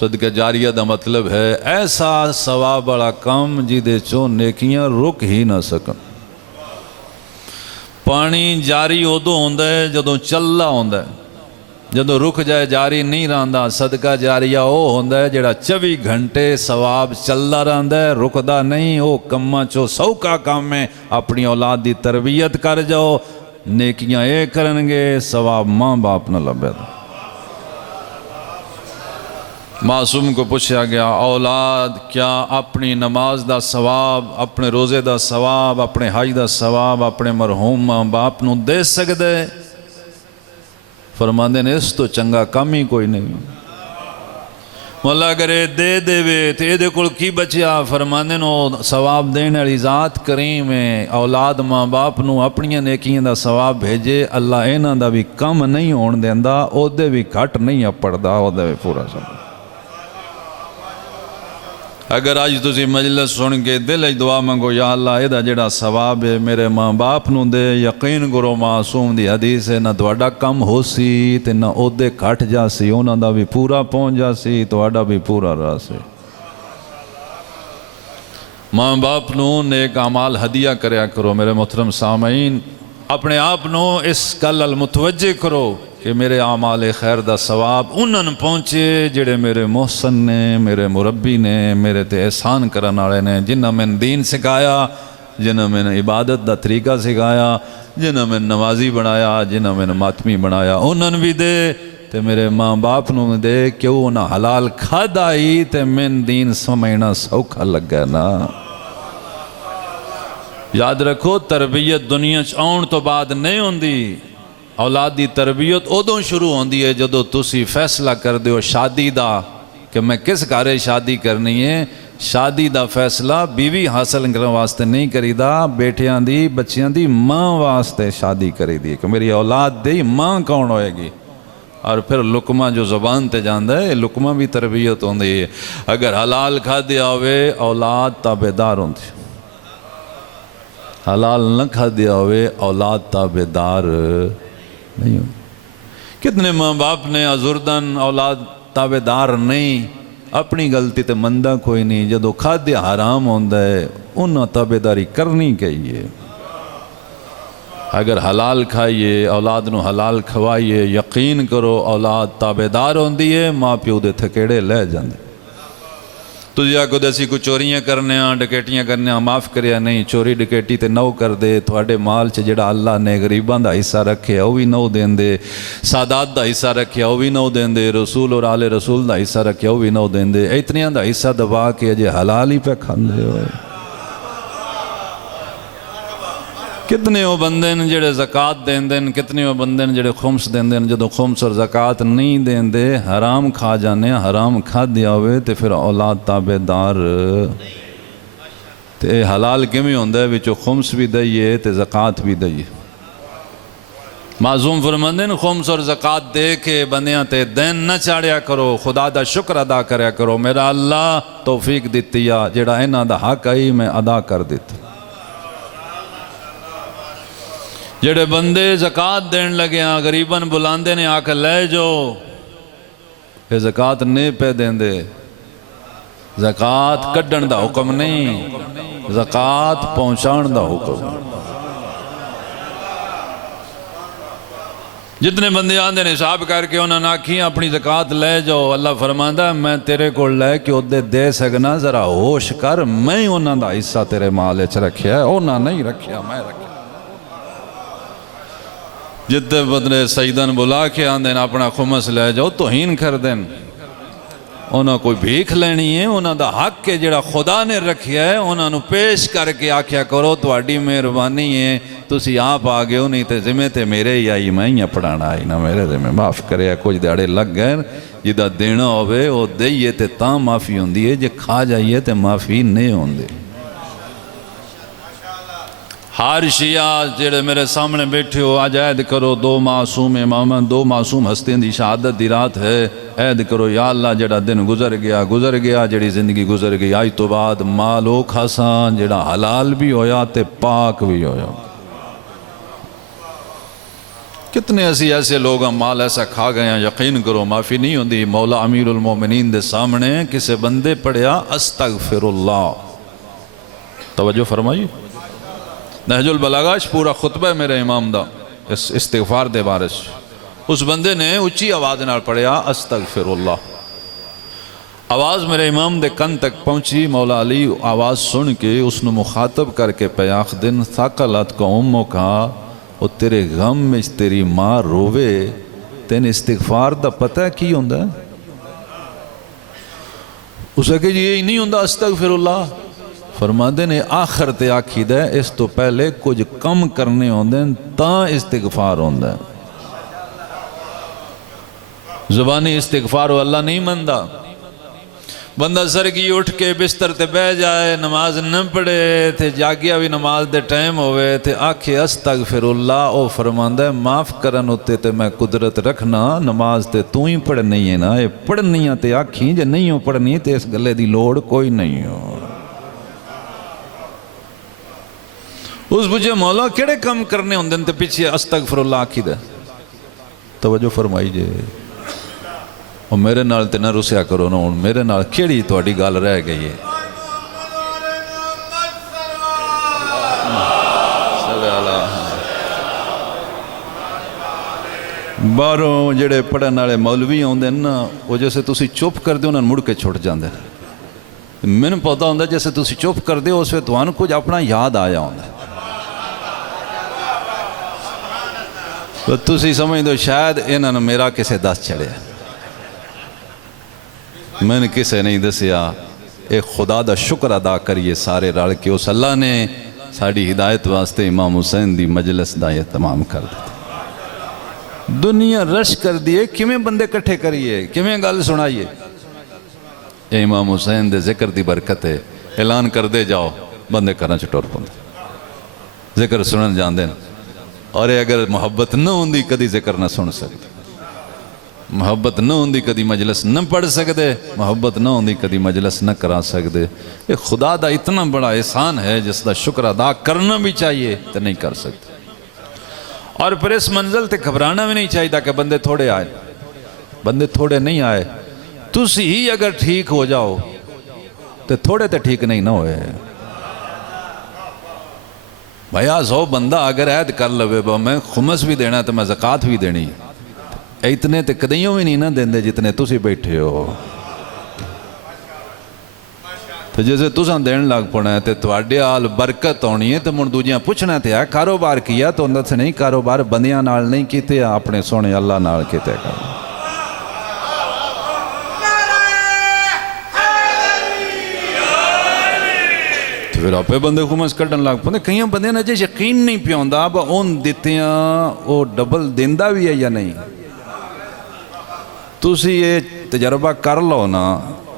صدقہ جاریہ دا مطلب ہے ایسا ثواب بڑا کم جیدے چو نیکیاں رک ہی نہ سکن۔ پانی جاری ادو ہوندہ ہے جدو چلدا ہوندہ ہے، جدو رک جائے جاری نہیں رہندا۔ صدقہ جاریہ او ہوندہ ہے جڑا 24 گھنٹے ثواب چلدا رہندا ہے، رکدا نہیں۔ او کماں چو سوکا کام میں اپنی اولاد دی تربیت کر جاؤ، نیکیاں اے کرنگے ثواب ماں باپ نہ لبے دا۔ معصوم کو پوچھا گیا اولاد کیا اپنی نماز دا ثواب، اپنے روزے دا ثواب، اپنے حج دا ثواب اپنے مرحوم ماں باپ نو دے سکدے؟ فرماندے نے اس تو چنگا کام ہی کوئی نہیں۔ مولا اگر دے دے وے تے اے دے کول کی بچیا؟ فرماندے نو ثواب دینے والی ذات کریم ہے۔ اولاد ماں باپ نو اپنی نیکیاں دا ثواب بھیجے، اللہ انہاں دا بھی کم نہیں ہون دیندا، او دے بھی گھٹ نہیں اپڑدا، او دے بھی پورا سب۔ اگر آج تسی مجلس سن کے دل اج دعا منگو یا اللہ اے دا جڑا ثواب ہے میرے ماں باپ نو دے، یقین کرو معصوم دی حدیث ہے نہ تواڈا کم ہو سی تے نہ او دے گھٹ جا سی، انہاں دا بھی پورا پہنچ جا سی، تواڈا بھی پورا رہ سی۔ ماں باپ نو نیک اعمال ہدیہ کریا کرو۔ میرے محترم سامعین اپنے آپ نو اس گل ال متوجہ کرو کہ میرے اعمال خیر دا ثواب انہاں پہنچے جڑے میرے محسن نے، میرے مربی نے، میرے تے احسان کرن والے نے، جنہاں میں دین سکھایا، جنہاں میں عبادت دا طریقہ سکھایا، جنہاں میں نمازی بنایا، جنہاں میں ماتمی بنایا، انہاں بھی دے تے میرے ماں باپ نو دے کہ انہاں حلال کھادا ہی تے میں دین سمجھنا سوکھا لگا نا۔ یاد رکھو تربیت دنیا آن تو بعد نہیں ہوندی، اولاد دی تربیت ادوں شروع ہوندی ہے جدو تسی فیصلہ کر دیو شادی دا کہ میں کس گھرے شادی کرنی ہے۔ شادی دا فیصلہ بیوی حاصل کرنے واسطے نہیں کری دا، بیٹیاں دی بچیاں دی ماں واسطے شادی کری دی کہ میری اولاد دی ماں کون ہوئے گی۔ اور پھر لقمہ جو زبان تے جاندہ ہے لقمہ بھی تربیت ہوندی ہے۔ اگر حلال کھا دیا ہوئے اولاد تابعدار ہوندی، حلال نہ کھا دیا ہوئے اولاد تابعدار نہیں ہو۔ کتنے ماں باپ نے ازردن اولاد تابعدار نہیں، اپنی غلطی تے مندہ کوئی نہیں، جدو کھا دیا حرام ہوندہ ہے انہاں تابعداری کرنی کہیے۔ اگر حلال کھائیے اولاد نو حلال کھوائیے، یقین کرو اولاد تابعدار ہوندی ہے، ماں پیو دے تھکیڑے لے جاندے۔ تو جا کو دیسی کو چوریاں کرنے ہاں ڈکیٹیاں کرنے ہاں معاف کریا نہیں، چوری ڈکیٹی تے نو کر دے، تھوڑے مال چ جڑا اللہ نے غریبان دا حصہ رکھے او بھی نو دین دے، سادات دا حصہ رکھے او بھی نو دین دے، رسول اور آل رسول دا حصہ رکھے او بھی نو دین دے، اتنیاں دا حصہ دبا کے اجے حلال ہی پہ کھاندے ہوئے۔ کتنے وہ بندے نے جڑے زکاة دین دین، کتنے وہ بندے نے جڑے خمس دین دین، جدو خمس اور زکاة نہیں دین دے حرام کھا جانے، حرام کھا دیا ہوئے تے پھر اولاد تابعدار تے حلال کمی ہوندہ ہے وچو خمس بھی دئیے تے زکاة بھی دئیے۔ معصوم فرماندے نے خمس اور زکاة دے کے بندیاں تے دین نہ چاڑیا کرو، خدا دا شکر ادا کریا کرو، میرا اللہ توفیق دیتی ہے جڑا انہاں دا حق آئی میں ادا کر دیتا۔ جڑے بندے زکاة دین لگے ہاں غریباً بلاندے نے آکھ لے جو، یہ زکاة نہیں پہ دین دے، زکاة کڈن دا حکم نہیں، زکاة پہنچان دا حکم۔ جتنے بندے آندے نے حساب کر کے انہاں ناکھی اپنی زکاة لے جو، اللہ فرماندا میں تیرے کو لے کے ادھے دے سکنا، ذرا ہوش کر، میں انہاں دا حصہ تیرے مالے چ رکھیا ہے، انہاں نہیں رکھیا میں رکھیا۔ جتنے بدنے سیدن بلا کے آندین اپنا خمس لے جاؤ توہین کر دین، انہاں کوئی بھیک لینی ہے انہاں دا حق ہے جڑا خدا نے رکھیا ہے انہاں نو پیش کر کے آکھیا کرو تواڈی مہربانی ہے تسی آپ آ گئے ہو نہیں تے ذمہ تے میرے ہی آئی میں ہی پڑھانا آئی نہ میرے ذمہ معاف کرے کچھ دیہڑے لگ گئے جدا دینا ہوئے وہ دئیے تے تاں معافی ہوندی ہے جے کھا جائیے تے معافی نہیں ہوندی ہر شیعہ جڑے میرے سامنے بیٹھے ہو آج عہد کرو 2 معصوم اماماں 2 معصوم ہستیاں دی شہادت دی رات ہے عہد کرو یا اللہ جڑا دن گزر گیا جڑی زندگی گزر گئی آج تو بعد مال او کھاساں جڑا حلال بھی ہویا تے پاک بھی ہویا کتنے ایسے لوگ ہیں مال ایسا کھا گئے ہیں یقین کرو معافی نہیں ہوندی مولا امیر المومنین دے سامنے کسے بندے پڑھیا استغفر اللہ توجہ فرمائی نہج البلاغہ پورا خطبہ ہے میرے امام دا اس استغفار دے بارش اس بندے نے اچھی آواز نال پڑھیا استغفر اللہ آواز میرے امام دے کن تک پہنچی مولا علی آواز سن کے اس نے مخاطب کر کے پیاخ دن ثاقلت کا امو کا وہ تیرے غم میں تیری ماں روے تین استغفار دا پتہ کی ہوندہ ہے اسے کہ یہ نہیں ہوندہ استغفر اللہ فرماندے نے آخر تے آکھی دے اس تو پہلے کچھ کم کرنے ہوندے تاں استغفار ہوندہ زبانی استغفار اللہ نہیں مندہ بندہ سرگی اٹھ کے بستر تے بہ جائے نماز نہ پڑھے تے جاگیا بھی نماز دے ٹائم ہوئے تے آکھے استغفر اللہ او فرماندہ ہے معاف کرن ہوتے تے میں قدرت رکھنا نماز تے تو ہی پڑھنی ہے نا اے پڑھنی ہے تے آکھیں جے نہیں ہو پڑھنی تے اس گلے دی لوڑ کوئی نہیں ہو اس بجھے مولا کیڑے کم کرنے ہوندے تے پیچھے استغفر اللہ آکھی دے توجہ فرمائی جے اور میرے نال تے نہ رسیا کرو نا میرے نال کیڑی تواڈی گل رہ گئی ہے باہروں جڑے پڑھن والے مولوی ہوندے نا وہ جیسے تسی چپ کر دے انہاں مڑ کے چھٹ جاندے مینوں پتہ ہوندا جیسے تسی چپ کر دے اس وقت تھانوں کچھ اپنا یاد آیا ہوندا تو تسی سمجھ دو شاید انہاں نے میرا کسے دس چڑھیا میں نے کسے نہیں دسیا ایک خدا دا شکر ادا کریے سارے رل کے اس اللہ نے ساڑی ہدایت واسطے امام حسین دی مجلس دا اہتمام کر دیتا دنیا رش کر دیے کمیں بندے کٹھے کریے کمیں گل سنائیے اے امام حسین دے ذکر دی برکت ہے اعلان کر دے جاؤ بندے کرنا چٹور پندے ذکر سنن جان دیں اور اگر محبت نہ ہوندی کدی ذکر نہ سن سکتے محبت نہ ہوندی کدی مجلس نہ پڑھ سکتے محبت نہ ہوندی کدی مجلس نہ کرا سکتے یہ خدا دا اتنا بڑا احسان ہے جس دا شکر ادا کرنا بھی چاہیے تو نہیں کر سکتے اور پھر اس منزل تے گھبرانا بھی نہیں چاہیے تاکہ بندے تھوڑے آئے بندے تھوڑے نہیں آئے تسی ہی اگر ٹھیک ہو جاؤ تو تھوڑے تے ٹھیک نہیں نہ ہوئے بھائی 100 بندہ اگر عہد کر لوے با میں خمس بھی دینا تو میں زکاة بھی دینی اتنے تے کدیوں بھی نہیں نہ دیندے جتنے تسی بیٹھے ہو تو جیسے تساں دین لگ پڑھنا ہے تے تواڈے آل برکت ہونی ہے تو من دوجیاں پوچھنا تے ہے کاروبار کیا تو اندر سے نہیں کاروبار بندیاں نال نہیں کیتے اپنے سونے اللہ نال کیتے کرنا پھر آپ بندے خمس کٹن لگ پہنے کئیاں بندے نے جے یقین نہیں پیوندا با ان دیتیاں وہ ڈبل دیندہ بھی ہے یا نہیں تسی یہ تجربہ کر لو نا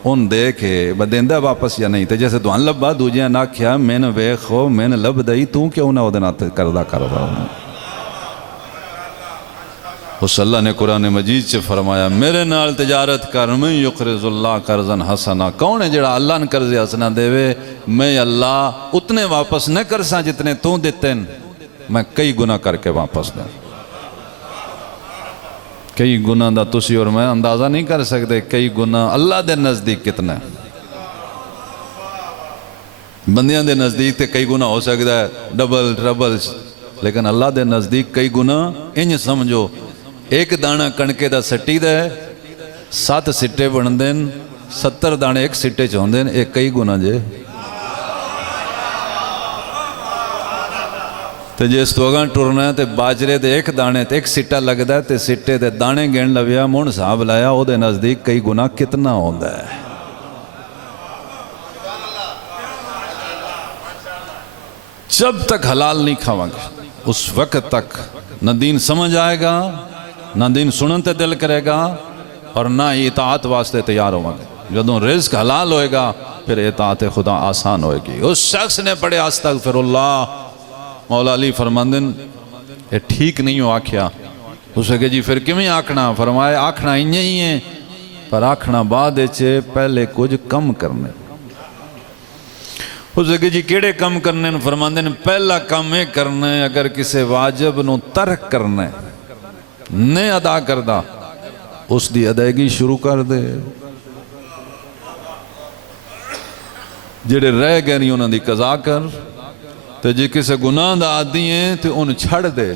ان دے کے با دیندہ واپس یا نہیں تے جیسے دوان لبا دوجیاں نہ کیا میں نے ویخو میں نے لب دائی تو کیوں نہ ودنا کردہ کردہ اس اللہ نے قرآن مجید سے فرمایا میرے نال تجارت کر میں یقرض اللہ قرضاً حسنا کون ہے جڑا اللہ نے قرض حسنا دے وے میں اللہ اتنے واپس نہ کرساں جتنے تو دیتے میں کئی گناہ کر کے واپس دیں کئی گناہ دا تسی اور میں اندازہ نہیں کر سکتے کئی گناہ اللہ دے نزدیک کتنا ہے بندیاں دے نزدیک تے کئی گناہ ہو سکتا ہے ڈبل ٹربل لیکن اللہ دے نزدیک کئی گناہ انج سمجھو ایک دانہ کڑکے دا سٹی دا ہے 7 سٹے بن دین 70 دانے ایک سٹے چون دین ایک کئی گناہ جے تے جس تو اگاں ٹرنا ہے تے باجرے دے ایک دانے تے ایک سٹا لگدا ہے تے سٹے دے دانے گن لویا مون صاحب لایا او دے نزدیک کئی گناہ کتنا ہوندا ہے. جب تک حلال نہیں کھاواں گے اس وقت تک نہ دین سمجھ آئے گا، نہ دین سنن تے دل کرے گا، اور نہ اطاعت واسطے تیار ہوگا. جدوں رزق حلال ہوئے گا پھر اطاعت خدا آسان ہوئے گی. اس شخص نے پڑھے استغفر اللہ، مولا علی فرماندن یہ ٹھیک نہیں ہو آکھیا. اسے کہ جی پھر کیوں آکھنا؟ فرمائے آکھنا ہی ہے پر آکھنا بعد اچھے پہلے کچھ کم کرنے. اسے کہ جی کیڑے کم کرنے؟ فرماندن پہلا کم ہے کرنے اگر کسے واجب نو ترک کرنے نے ادا کردہ اس دی ادائیگی شروع کر دے. جڑے رہ گئے نہیں انہوں دی قضا کر، تے جی کسے گناہ دا عادی ہیں تے ان چھڑ دے.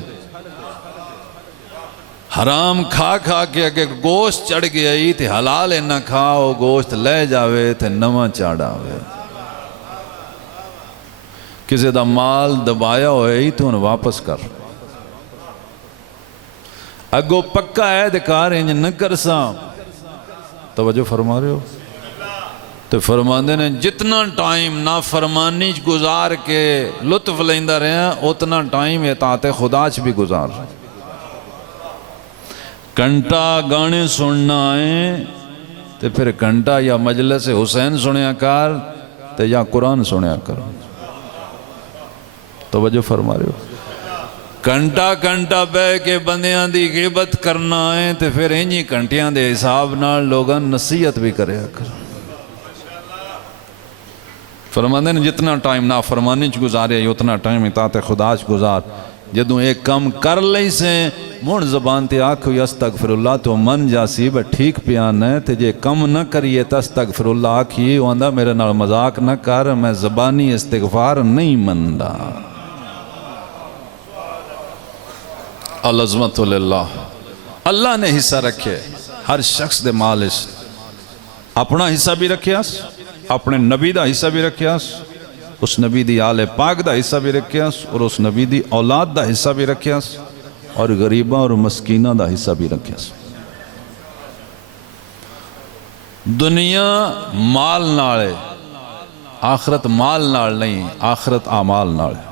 حرام کھا کھا کے اگر گوشت چڑھ گیا ہی تے حلال نہ کھاؤ، گوشت لے جاوے تے نواں چاڑھاوے. کسے دا مال دبایا ہوئے ہی تو ان واپس کر. اگو پکا ہے دکار انج نہ کرسا. توجہ فرما رہے ہو؟ تو فرماندے نے جتنا ٹائم نافرمانی گزار کے لطف لیندہ رہے ہیں اتنا ٹائم اطاعت خدا چ بھی گزار. گھنٹہ گانے سننا آئیں تو پھر گھنٹہ یا مجلس حسین سنیا کر تو یا قرآن سنیا کر. توجہ فرما رہے ہو؟ گھنٹہ گھنٹہ بے کے بندیاں دی غیبت کرنا ہے تو پھر انہی گھنٹیاں دے حساب نال لوگاں نصیحت بھی کرے کر. فرماندے نے جتنا ٹائم نافرمانی چ گزارے اتنا ٹائم اطاعت خدا چ گزار. جدوں ایک کم کر لئی سے مون زبان تے آکھو استغفر اللہ تو من جاسی بے ٹھیک پیان ہے تے جے کم نہ کریے تا استغفر اللہ آکھیے وہ آندہ میرے نال مذاق نہ کر، میں زبانی استغفار نہیں مندا. العظمت للہ. اللہ نے حصہ رکھے ہر شخص دے مالش، اپنا حصہ بھی رکھیاس، اپنے نبی دا حصہ بھی رکھیاس، اس نبی دی آل پاک دا حصہ بھی رکھیاس، اور اس نبی دی اولاد دا حصہ بھی رکھیاس، اور غریبہ اور مسکینہ دا حصہ بھی رکھیاس. دنیا مال نالے، آخرت مال نال نہیں، آخرت آمال نالے.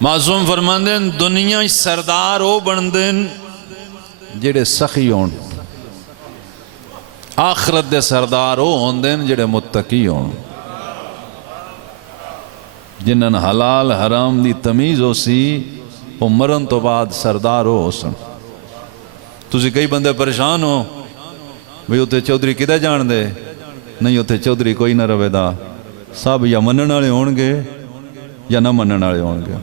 معصوم فرماندے دنیا سردار او بندن جڑے سخی ہون، آخرت دے سردار او ہوندن جڑے متقی ہون، جنہاں حلال حرام دی تمیز ہو سی وہ مرن تو بعد سردار ہو سن. تسی کئی بندے پریشان ہو بھئی اتھے چودھری کدھے جان دے؟ نہیں اتھے چودھری کوئی نہ روے دا، سب یا منن والے ہون گے یا نہ منن والے ہون گے.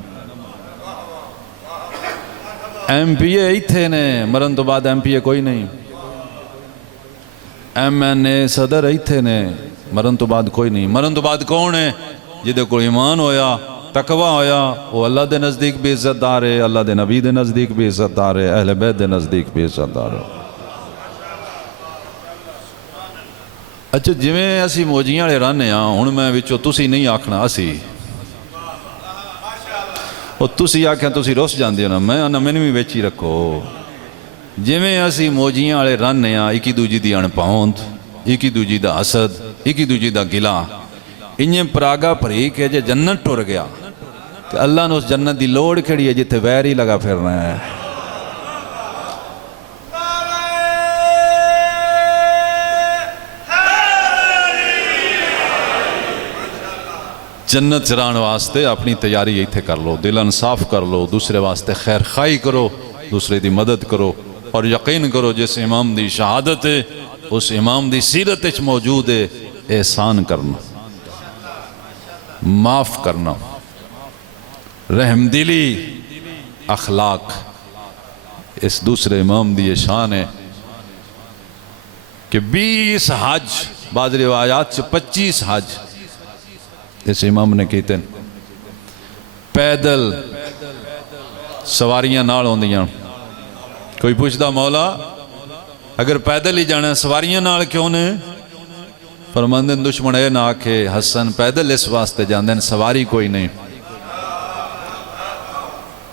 ایم پی اے ایتھے نے مرن تو بعد ایم پی اے کوئی نہیں. ایم این اے صدر ایتھے نے مرن تو بعد کوئی نہیں. مرن تو بعد کون ہے؟ جدے کو ایمان ہویا، تقوی ہویا، وہ اللہ دے نزدیک بھی عزت دار ہے، اللہ دے نبی دے نزدیک بھی عزت دار ہے، اہل بیت دے نزدیک بھی عزت دار ہے. اچھا جویں اسی موجیاں والے رہنے ہاں، ہن میں وچوں تسی نہیں آکھنا اسی، اور تسی آکھیں تسی روس جاندے ہو نا، میں آنا میں نے بھی ویچی رکھو. جویں اسی موجیاں والے رہنے ہاں، ایکی دوجی دی اڑپاؤند، ایکی دوجی دا حسد، ایکی دوجی دا گلا، انہیں پراگا پری کہ جے جنت ٹر گیا کہ اللہ نے اس جنت دی لوڑ کھڑی ہے جتے ویر ہی لگا پھر رہے ہیں. جنت چران واسطے اپنی تیاری ایتھے کر لو، دل انصاف کر لو، دوسرے واسطے خیر خواہی کرو، دوسرے دی مدد کرو، اور یقین کرو جس امام دی شہادت ہے اس امام دی سیرت اچ موجود ہے احسان کرنا، معاف کرنا، رحم دلی، اخلاق. اس دوسرے امام دی یہ شان ہے کہ 20 حج، بعض روایات سے 25 حج اس امام نے کیتے ہیں. پیدل سواریاں نال ہوندیاں. کوئی پوچھتا مولا اگر پیدل ہی جانا سواریاں نال کیوں نے؟ فرماندے دشمن اے نہ آکھے حسن پیدل اس واسطے جاندے سواری کوئی نہیں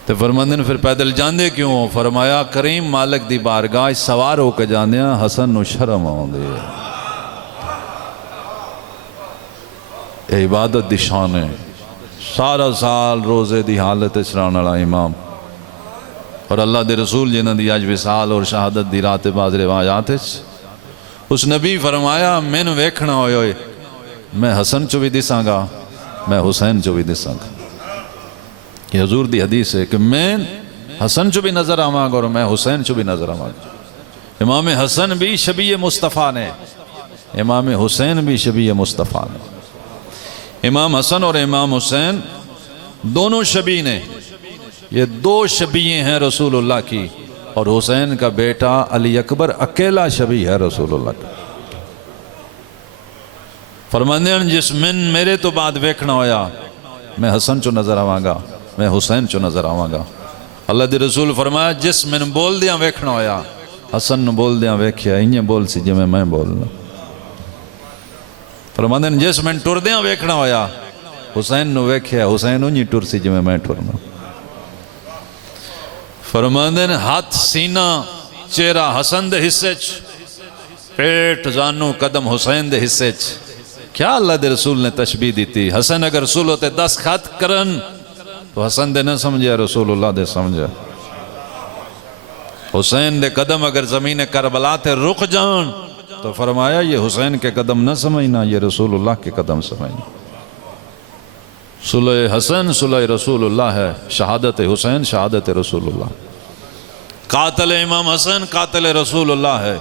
تو فرماندے پھر پیدل جاندے کیوں؟ فرمایا کریم مالک دی بارگاہ سوار ہو کے جاندے حسن نو شرم آندے اے عبادت دی شان ہے سارا سال روزے دی حالت اشران والا امام اور اللہ دے رسول جنہ دی آج وصال اور شہادت دی رات باز روایات اس نبی فرمایا میں نے ویکھنا ہوئے ہوئے میں حسن چو بھی دساں گا میں حسین چو بھی دساں گا یہ حضور دی حدیث ہے کہ میں حسن چو بھی نظر آواں گا اور میں حسین چو بھی نظر آواں گا امام حسن بھی شبیہ مصطفیٰ نے امام حسین بھی شبیہ مصطفیٰ نے امام حسن اور امام حسین دونوں شبیہ نے یہ دو شبیہ ہیں رسول اللہ کی اور حسین کا بیٹا علی اکبر اکیلا شبیہ ہے رسول اللہ کا فرماندے ہیں جس من میرے تو بعد ویکھنا ہویا میں حسن چو نظر آواں گا میں حسین چو نظر آواں گا اللہ دے رسول فرمایا جس من بول دیاں ویکھنا ہویا حسن نو بول دیاں ویکھیا انہیں بول سی جی میں بولنا فرماندے ہیں جس من ٹر دیاں ویکھنا ہویا حسین نو ویکھیا حسین انہیں ٹر سی جی میں ٹرنا فرماندے ہیں ہاتھ سینہ چہرہ حسن دے حصے پیٹ زانو قدم حسین دے حصے کیا اللہ دے رسول نے تشبیح دی تھی حسن اگر رسول ہوتے 10 خط کرن تو حسن دے نہ سمجھے رسول اللہ دے سمجھے حسین دے قدم اگر زمین کربلا تے رک جان تو فرمایا یہ حسین کے قدم نہ سمجھنا یہ رسول اللہ کے قدم سمجھنا صلح حسن صلح رسول اللہ ہے شہادت حسین شہادت رسول اللہ قاتل امام حسن قاتل رسول اللہ ہے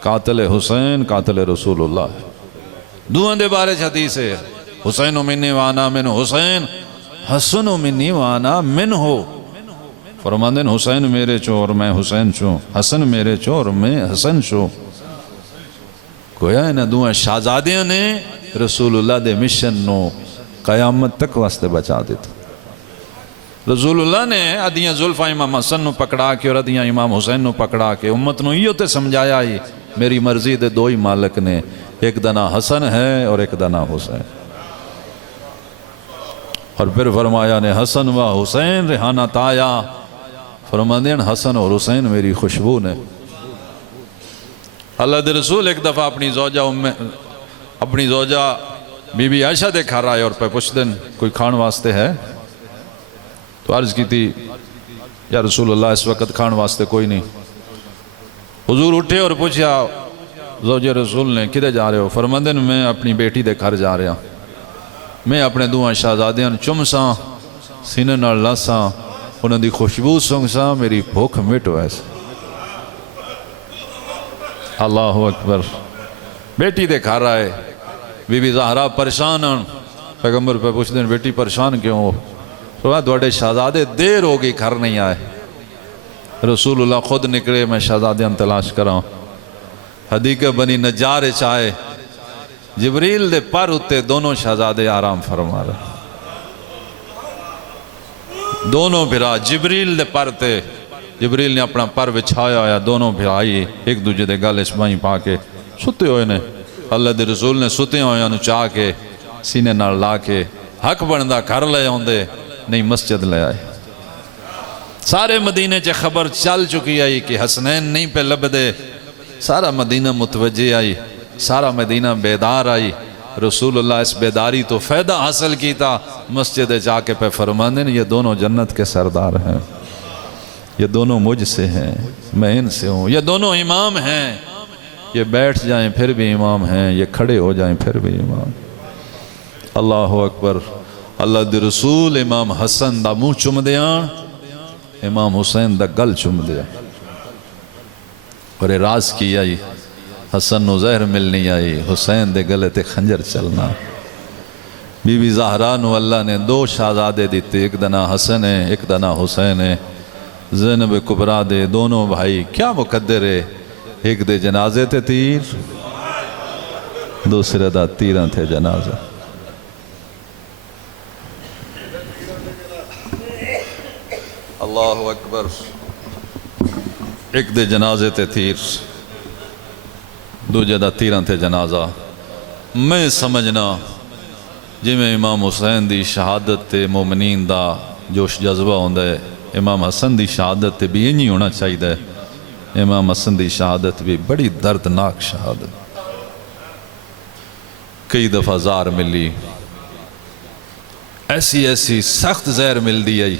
قاتل حسین قاتل رسول اللہ ہے دعا دے بارے حدیث ہے حسین منی وانا من حسین حسن منی وانا من ہو فرماندن حسین میرے چو اور میں حسین چو حسن میرے چو اور میں حسن چو گویا ہے نا دعا شہزادیاں نے رسول اللہ دے مشن نو قیامت تک واسطے بچا دیتا رسول اللہ نے ادیاں زلفہ امام حسن نو پکڑا کے اور ادیاں امام حسین نو پکڑا کے امت نو یہ تے سمجھایا ہی میری مرضی دے دو ہی مالک نے ایک دنا حسن ہے اور ایک دنا حسین اور پھر فرمایا نے حسن و حسین ریحانہ تایا فرماندین حسن اور حسین میری خوشبو نے اللہ دے رسول ایک دفعہ اپنی زوجہ بی بی عائشہ دے کھا رہا ہے اور پہ پوچھ دن کوئی کھان واسطے ہے تو عرض کی تھی یا رسول اللہ اس وقت کھان واسطے کوئی نہیں حضور اٹھے اور پوچھا زوج رسول نے کدھے جا رہے ہو فرماندن میں اپنی بیٹی دے گھر جا رہا میں اپنے دعا شہزادیاں چمساں سینے نال لاساں انہوں دی خوشبو سنگساں میری بھوک مٹ ویسے اللہ اکبر بیٹی دے کھا رہا ہے بی بی زہرا پریشان ہیں پیغمبر پہ پوچھ دیں بیٹی پریشان کیوں ہو فرمایا دوڑے شہزادے دیر ہو گئی گھر نہیں آئے رسول اللہ خود نکلے میں شہزادیاں تلاش کراں حدیقہ بنی نجار چاہے جبریل دے پر اتے دونوں شہزادے آرام فرما رہے دونوں بھرا جبریل دے پر تے جبریل نے اپنا پر بچھایا آیا دونوں بھرائی ایک دوجہ دے گل اشبائیں پا کے ستے ہوئے نے اللہ دے رسول نے ستے ہوئے انہوں چاہ کے سینے نال لا کے حق بندہ گھر لے ہوندے نہیں مسجد لے آئے سارے مدینے چے خبر چل چکی آئی کہ حسنین نہیں پہ لب دے سارا مدینہ متوجہ آئی سارا مدینہ بیدار آئی رسول اللہ اس بیداری تو فائدہ حاصل کیتا مسجد جا کے پہ فرماندے یہ دونوں جنت کے سردار ہیں یہ دونوں مجھ سے ہیں میں ان سے ہوں یہ دونوں امام ہیں یہ بیٹھ جائیں پھر بھی امام ہیں یہ کھڑے ہو جائیں پھر بھی امام اللہ اکبر اللہ دے رسول امام حسن دا منہ چم دیاں امام حسین دا گل چم دیاں اور راز کی آئی حسن نو زہر ملنی آئی حسین دے گلے تے خنجر چلنا بی بی زہرا نو اللہ نے دو شہزادے دیتے ایک دنا حسن ہے ایک دنا حسین ہے زینب کبرا دے دونوں بھائی کیا مقدر ہے ایک دے جنازے تے تیر دوسرے دا تیران تھے جنازہ اللہ اکبر ایک دے جنازے تے تیر دوجے دا تیراں تے جنازہ میں سمجھنا جی میں امام حسین دی شہادت تے مومنین دا جوش جذبہ ہوندہ ہے امام حسن دی شہادت تے بھی نہیں ہونا چاہیے. امام حسن دی شہادت بھی بڑی دردناک شہادت. کئی دفعہ زار ملی ایسی سخت زہر مل دی آئی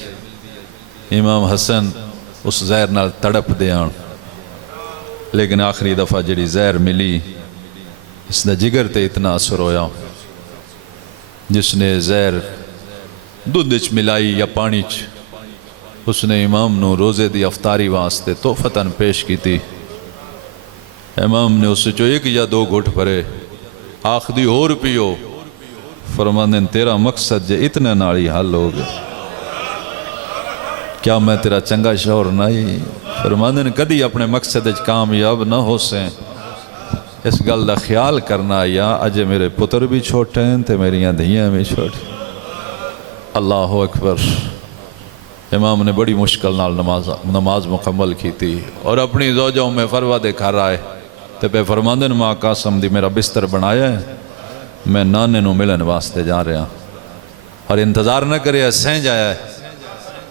امام حسن اس زہر نال تڑپ دیاں لیکن آخری دفعہ جڑی زہر ملی اس دا جگر تے اتنا اثر ہویا جس نے زہر دودھ ملائی یا پانی اس نے امام نو روزے دی افطاری واسطے تحفتاً پیش کی تھی. امام نے اس سے جو ایک یا دو گھٹ بھرے آخری اور پیو فرماندن تیرا مقصد جے اتنے ناڑی حل ہو گیا کیا میں تیرا چنگا شعور نہیں فرماندن کدی اپنے مقصد کامیاب نہ ہو سیں اس گل دا خیال کرنا یا اجے میرے پتر بھی چھوٹے ہیں تے میریاں دھیاں بھی چھوٹے. اللہ اکبر. امام نے بڑی مشکل نال نماز مکمل کی تھی اور اپنی زوجوں میں فروا دے کھا رہا ہے تے پہ فرماندن ماں قاسم دی میرا بستر بنایا ہے میں نانے نو ملن واسطے جا رہا اور انتظار نہ کرے سہیں جایا ہے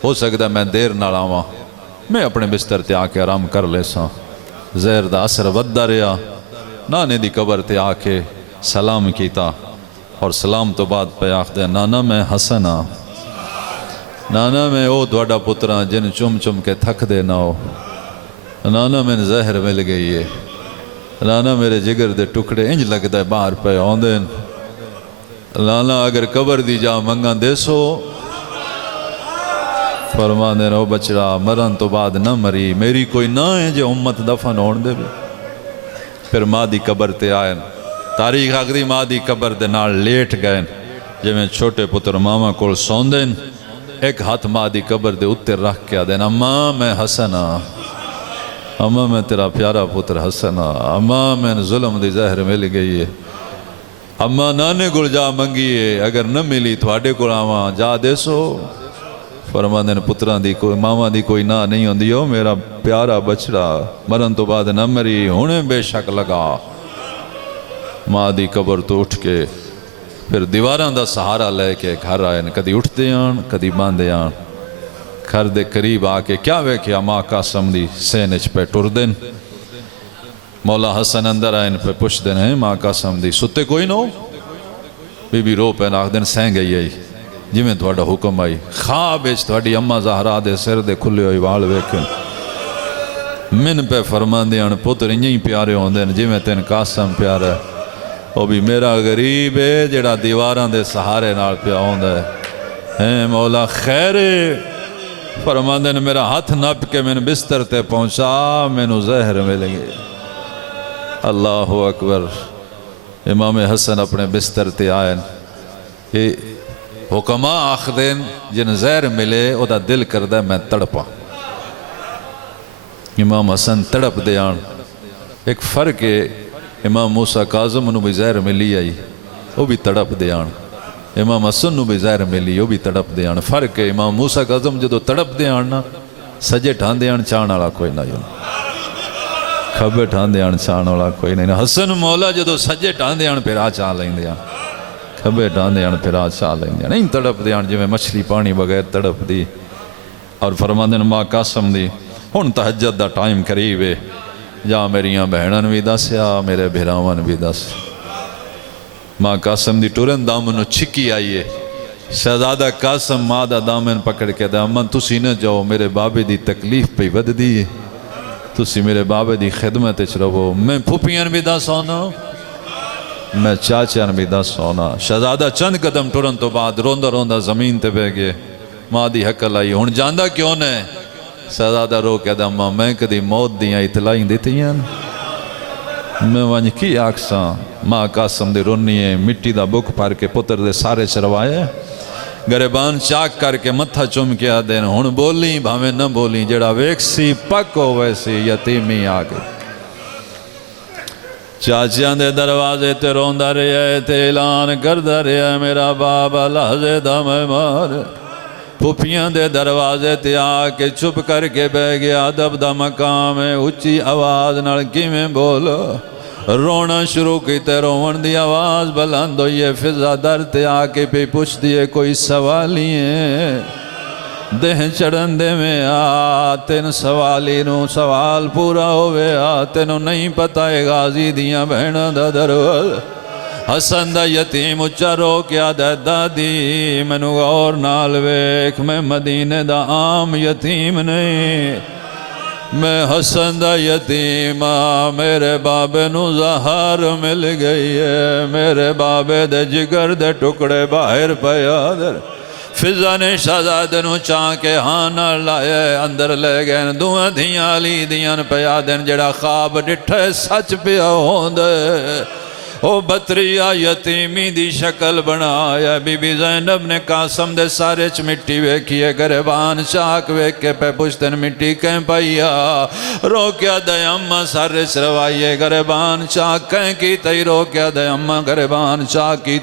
ہو سکتا میں دیر نہ آواں میں اپنے بستر تے آ کے آرام کر لے ساں. زہر دا اثر ودہ رہا نانے دی قبر تے آ کے سلام کیتا اور سلام تو بعد پہ آخ دے نانا میں حسن ہاں نانا میں او دوڑا پتراں جن چم چم کے تھک دے نہ ہو نانا میں زہر مل گئی ہے نانا میرے جگر دے ٹکڑے انج لگ دے باہر پہ آندے نانا اگر قبر دی جا منگاں دے سو فرما دے رو بچڑا مرن تو بعد نہ مری میری کوئی نہ ہے جو امت دفن ہون دے بھی. پھر ماں دی قبر تے آئے تاریخ آخری ماں دی قبر دے نال لیٹ گئے جے میں چھوٹے پتر ماما کول سوندیں ایک ہاتھ ماں دی قبر دے اتر رکھ کے آدھیں اماں میں حسن ہاں اماں میں تیرا پیارا پتر حسن ہاں اماں میں ظلم دی زہر مل گئی ہے اماں نانے گل جا منگی ہے اگر نہ ملی تھوڑے کو آواں جا دے سو فرماندن پتران دی کوئی ماما دی کوئی نہ نہیں ہوندی ہو میرا پیارا بچڑا مرن تو بعد نہ مری ہونے بے شک لگا. ماں دی قبر تو اٹھ کے پھر دیواراں دا سہارا لے کے گھر آئے کدی اٹھتے آن کدی باندھے آن گھر دے قریب آ کے کیا ویکھیا ماں قاسم دی سینچ پہ ٹر دن مولا حسن اندر آئے پہ پوچھ دن ہیں ماں قاسم دی ستے کوئی نو بی بی رو پہ ناک دن سین گئی آئی جی میں تھوڑا حکم آئی خواب اچ تھوڑی اممہ زہرا دے سر دے کھلے ہوئی وال ویکھن من پہ فرمان دیان پتر انہی پیارے ہوندے جی میں تین قاسم پیارا ہے وہ بھی میرا غریب ہے جڑا دیواراں دے سہارے نال پہ ہوندہ ہے مولا خیر فرمان دین میرا ہاتھ نپ کے میں بستر تے پہنچا میں نو زہر مل گئی. اللہ اکبر. امام حسن اپنے بستر تے آئے یہ حکماں آخ دین جن زہر ملے او دا دل کردہ میں تڑپا. امام حسن تڑپ دیان ایک فرق ہے امام موسیٰ کاظم نو بھی زہر ملی آئی وہ بھی تڑپ دیان امام حسن نو بھی زہر ملی وہ بھی تڑپ دیان. فرق ہے امام موسیٰ کاظم جدو تڑپ دیان نا سجے ٹھان دیان چاہن والا کوئی نہ کھبے ٹھان دیان چاہن والا کوئی نہیں. حسن مولا جدو سجے ٹھان دیان پھر آ چاہ لیں دیان کھبے ٹھان دیان پھر آ چاہ لیں دیان نہیں تڑپ دیان جی میں مچھلی پانی بغیر تڑپ دی. اور فرماندن ماں قاسم دی ہن تہجد دا ٹائم قریب ہے جا میریاں بہنن بھی دسیا میرے بھراون بھی دس. ماں قاسم دی ٹورن دامنو چھکی آئیے شہزادہ قاسم ماں دا دامن پکڑ کے دا امن تسی نہ جاؤ میرے بابے دی تکلیف پہ ود دی تسی میرے بابے دی خدمت رہو میں پھوپیاں بھی دا سونا میں چاچیاں بھی دا سونا. شہزادہ چند قدم ٹورن تو بعد روندہ روندہ زمین تے بے گئے ماں دی حقل آئی ہن جاندہ کیوں نے شہزادہ رو کے دا ماں میں کدی موت دیاں اطلاعیں دیتی ہیں میں وانج کی آکساں. ماں قاسم دی رونی ہے مٹی دا بک پار کے پتر دے سارے چروائے گریبان چاک کر کے متھا چم کے آدین ہن بولیں بھاویں نہ بولیں جڑا ویکسی پکو ویسی یتیمی آگے. چاچیاں دے دروازے تے روندہ رہے تے اعلان کردہ رہے میرا بابا لحظے دا میں مار. پھوپیاں دے دروازے تے آ کے چھپ کر کے بہ گیا ادب دا مقام ہے اچھی آواز نال کیویں بولو رونا شروع کیتے روون دی آواز بلند ہوئی ہے فضا در تے آکے پہ پوچھ دیئے کوئی سوالی ہے دہ چڑھن دے میں تین سوالی نو سوال پورا ہوئے تینو نہیں پتہ ہے غازی دیاں بہنہ دا درول حسن دا یتیم اچھا رو کیا دا دادی منو غور نال ویکھ میں مدینے دا عام یتیم نہیں میں حسن دا یتیم میرے بابے نو زہار مل گئی ہے میرے بابے دے جگر دے ٹکڑے باہر پیا در فضا نے شہزادے نو چاہ کے ہانا لائے اندر لے گئے دوہاں دھیاں علی دیاں پیا دن جڑا خواب ڈٹھے سچ پیا ہوندے او بطریہ یتیمی دی شکل بنایا بی بی زینب نے قاسم دے سارے چ مٹی ویکھیے گریبان چاک ویکھ کے پہ پشتن مٹی کہیں پائیا روکیا دے اممہ سارے چ روائیے گریبان چاک کہیں کی تی روکیا دے اممہ گریبان چاک کی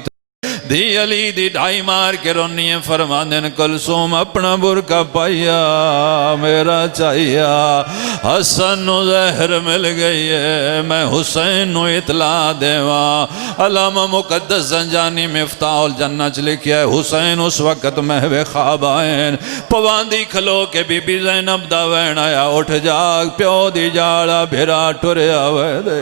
دی علی دی ڈھائی مار کے رونی فرماندن کلثوم اپنا برکا پایا میرا چاہیا حسن نو زہر مل گئی ہے میں حسین نو اطلاع دیواں علامہ مقدس زنجانی مفتاح الجنہ چ لکھیا ہے حسین اس وقت محو خواب آئین پواندی کھلو کے بی بی زینب دا وین آیا اٹھ جاگ پیو دی جاڑا بھرا ٹریا وے دے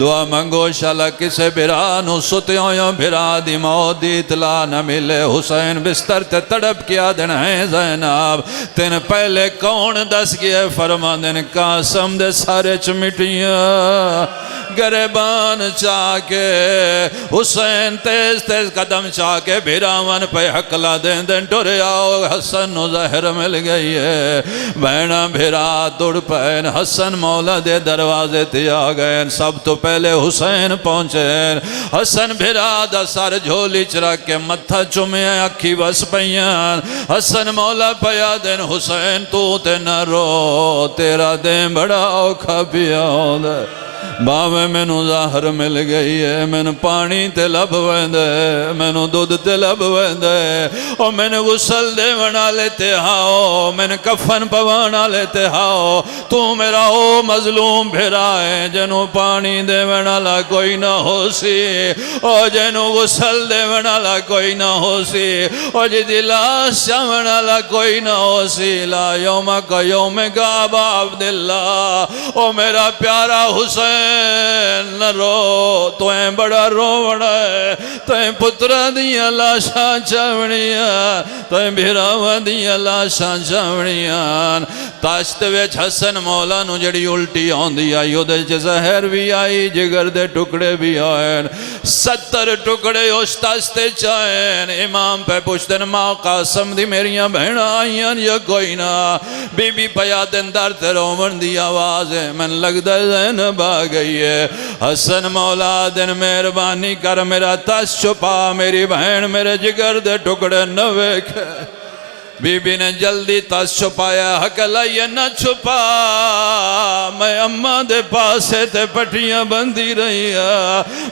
دعا منگو شالا کسے بھرا نو ستے ہویا بھرا دی موت دی اطلاع نہ ملے حسین بستر تے تڑپ کیا دن ہے زینب تین پہلے کون دس گئے فرما دن قاسم دے سارے چمٹیاں گریبان چاکے حسین تیز تیز قدم چاکے بھراون پہ حقلا دیں دن ٹورے آؤ حسن نو زہر مل گئی ہے بہنا بھرا توڑ پہن حسن مولا دے دروازے تے آ گئے سب تو پہلے حسین پہنچے حسن بھرا دا سار جھولی چرک کے متھا چمے اکھی بس پیان حسن مولا پیا دن حسین تو تے نہ رو تیرا دیں بڑا اوکھا پیا دے باوے میں نو ظاہر مل گئی ہے میں نو پانی تے لب ویندے میں نو دودھ تے لب ویندے او میں نے غسل دے ونا لیتے ہاؤ میں نے کفن پوانا لیتے ہاؤ تو میرا او مظلوم بھرا ہے جنو پانی دے ونا لا کوئی نہ ہو سی او جنو غسل دے ونا لا کوئی نہ ہو سی او جدی لاش ونا لا کوئی نہ ہو سی لا یوم کا یوم گابا عبداللہ او میرا پیارا حسین نہ رو تو ہیں بڑا روڑا ہے تو ہیں پترہ دیا لاشاں چاونیاں تو ہیں بھراوہ دیا لاشاں چاونیاں تاشت ویچ حسن مولا نو جڑی الٹی آن دیا یودے چے زہر بھی آئی جگر دے ٹکڑے بھی آئین 70 ٹکڑے اس تاشتے چاہیں امام پہ پوچھتن ماں قاسم دی میریاں بہن آئیاں یا کوئی نہ بی بی پیا دن در تے رومن دی آواز ہے من لگ دے زینب آ گئی ہے حسن مولا دن مہربانی کر میرا تاش چھپا میری بہن میرے جگر دے ٹکڑے نہ ویکھے بی بی نے جلدی تاش چھپایا حق لائیے نہ چھپا میں اممہ دے پاسے تے پٹیاں بندی رہی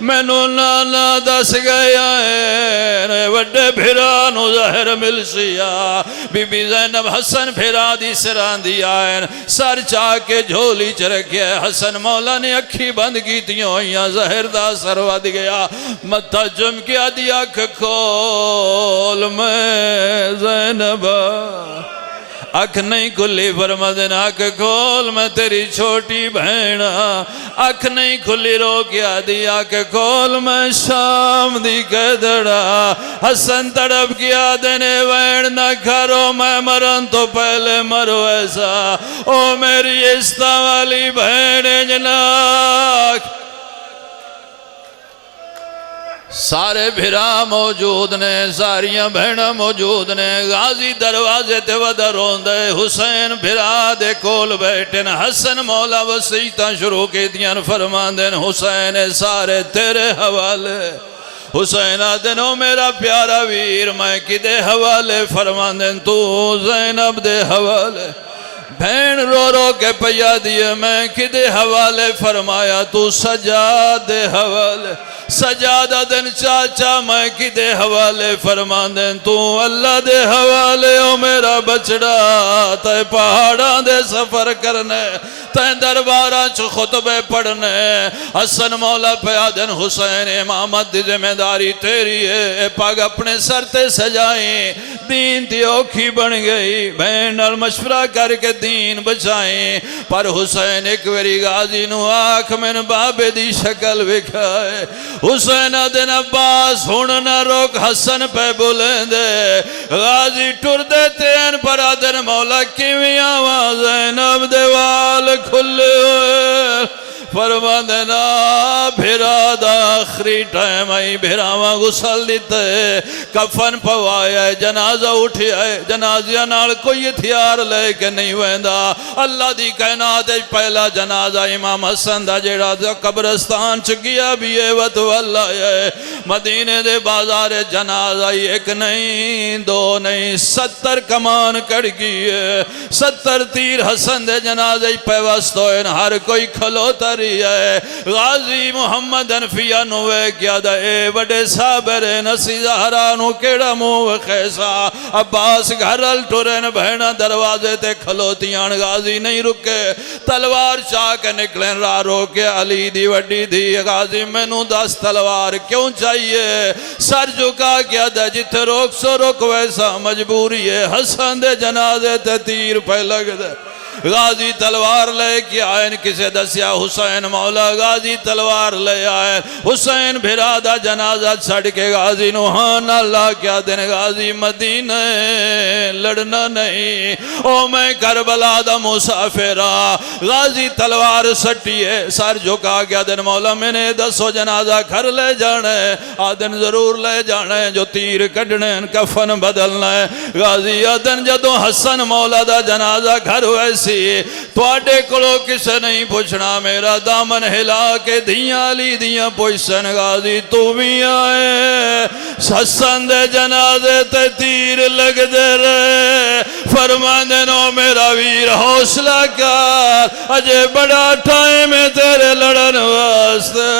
میں نو نانا دس گیا ہے وڈے بھرانو زہر مل سیا بی بی زینب حسن بھرا دی سران دی آئین سر چاہ کے جھولی چرکے حسن مولا نے اکھی بند کی تیوں ہوئیاں زہر دا سر ود گیا متھا جم کیا دی اکھ کھول میں زینب اکھ نہیں کھلی فرمدن اکھ کھول میں تیری چھوٹی بہنہ اکھ نہیں کھلی رو کیا دی اکھ کھول میں شام دی قدڑا حسن تڑپ کیا دینے وین نہ کھرو میں مرن تو پہلے مرو ایسا او میری استا والی بہن جناک سارے بھرا موجود نے ساریاں بہنہ موجود نے غازی دروازے تے ودہ روندے حسین بھرا دے کول بیٹھن حسن مولا وسیعتاں شروع کی دیاں فرماندن حسین سارے تیرے حوالے حسین آدنو میرا پیارا ویر میں کی دے حوالے فرماندن تو زینب دے حوالے بہن رو رو کے پیا دیئے میں کی دے حوالے فرمایا تو سجاد دے حوالے سجادہ دن چاچا میں کی دے حوالے فرماندن تو اللہ دے حوالے او میرا بچڑا تے پہاڑاں دے سفر کرنے تین دربارہ چو خطبے پڑھنے حسن مولا پیادن حسین امامت دی ذمہ داری تیری ہے پاک اپنے سر تے سجائیں دین دی اوکھی بن گئی بہن اور مشورہ کر کے دین بچائیں پر حسین ایک ویری غازی نو آنکھ من بابے دی شکل وکھائے حسین دن عباس ہون نہ روک حسن پہ بولیں دے غازی ٹر دیتے ہیں پر آدن مولا کیویں آوازیں اب دیوال کھلے ہوئے فرما دینا بھیرا دا آخری ٹائم آئی بھیراواں غسل دیتے کفن پوایا جنازہ اٹھیا جنازیہ نال کوئی ہتھیار لے کے نہیں ویندا اللہ دی کائنات پہلا جنازہ امام حسن دا جیڑا دا قبرستان چگیا بھی ہے وطو اللہ ہے مدینے دے بازار جنازہ ایک نہیں دو نہیں 70 کمان کڑ گئی ہے 70 تیر حسن دے جنازہ پیوستوئن ہر کوئی کھلوتا ہے غازی محمد انفیہ نوے کیا دا اے بڑے صابر نسی زہرانو کیڑا موہ خیسا عباس گھرل ٹورن بہنا دروازے تے کھلوتیاں غازی نہیں رکے تلوار چاہ کے نکلیں راہ روکے علی دی وڈی دی غازی میں نو 10 تلوار کیوں چاہیے سر جھکا کیا دا جتھے روک سو روک ویسا مجبوری ہے حسن دے جنازے تے تیر پہ لگ دے غازی تلوار لے کے آئین کسے دسیا حسین مولا غازی تلوار لے آئین حسین بھرادہ جنازہ چھڑ کے غازی نوحان اللہ کیا دن غازی مدینہ لڑنا نہیں او میں کربلا دا مسافرہ غازی تلوار سٹیے سر جھکا کیا دن مولا میں نے 10 جنازہ گھر لے جانے آدن ضرور لے جانے جو تیر کڑنے کفن بدلنا ہے غازی آدن جدو حسن مولا دا جنازہ گھر ویسے توڑے کلو کسے نہیں پوچھنا میرا دامن ہلا کے دیاں لی دیاں پوچھن غازی تو بھی آئے حسن دے جنازے تے تیر لگ دے رہے فرمان دینو میرا ویر حوصلہ کر اجے بڑا ٹائم ہے تیرے لڑن واسطے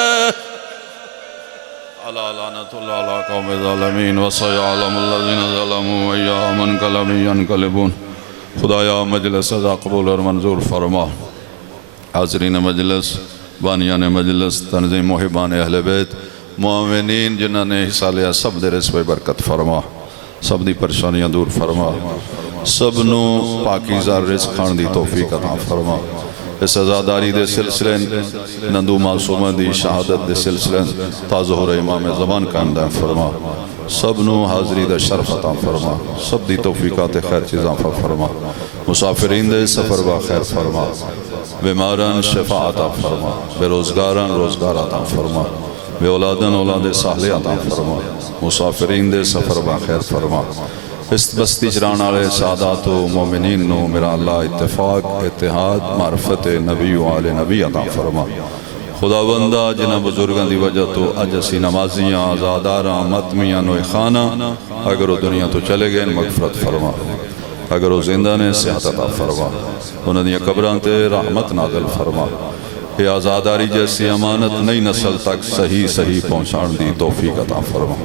اللہ لعنت اللہ علیہ قوم ظالمین وسیعلم الذین ظلموا ایام انقلبوا ینقلبون خدایا مجلس ازا قبول اور منظور فرما حاضرین مجلس بانیان مجلس تنظیم محبان اہل بیت معاونین جنہوں نے حصہ لیا سب دے رزق برکت فرما سب دی پریشانیاں دور فرما سب نو پاکیزہ رزق کھان دی توفیق عطا فرما اس ازاداری دے سلسلے نندو معصومہ دی شہادت دے سلسلے تا ظہور امام زمان کا اندام فرما سب نو حاضری دا شرف عطا فرما سب دی توفیقات خیر چیزاں فرما مسافرین دے سفر با خیر فرما بیماران شفا عطا فرما بے روزگاران روزگار عطا فرما بے اولادن اولاد صالح عطا فرما مسافرین دے سفر با خیر فرما اس بستی چران آلے سادات و مومنین نو میرا اللہ اتفاق اتحاد معرفت نبی و آل نبی عطا فرما خدا بندہ جنہ بزرگاں دی وجہ تو اج اسی نمازیاں آزاداراں متمیاں نوے خانہ اگر وہ دنیا تو چلے گئے مغفرت فرما اگر وہ زندہ نے صحت عطا فرما انہوں نے قبران تے رحمت نازل فرما یہ آزاداری جیسی امانت نئی نسل تک صحیح پہنچان دی توفیق عطا فرما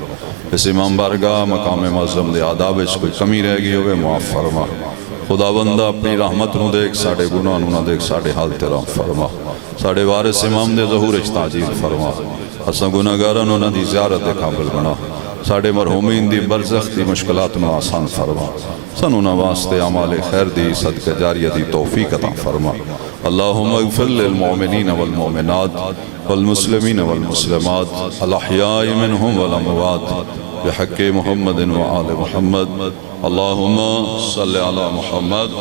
اس امام بارگاہ مقام معظم دے آداب اس کوئی کمی رہ گئی ہوئے معاف فرما خدا بندہ اپنی رحمت نو دیکھ ساڑھے گناہ نو دیکھ ساڑھے حال تیرا فرما ساڑھے وارث امام دے ظہور اجتاجیل فرما حسن گناہگارہ نو ندی زیارت دے قابل بنا ساڑھے مرحومین دی برزخ دی مشکلات نو آسان فرما سنونا واسطے عمال خیر دی صدقہ جاریہ دی توفیق عطا فرما اللہم اغفر للمؤمنین والمؤمنات والمسلمین والمسلمات الاحیاء منہم والاموات بحق محمد وآل محمد اللہم صلی علی محمد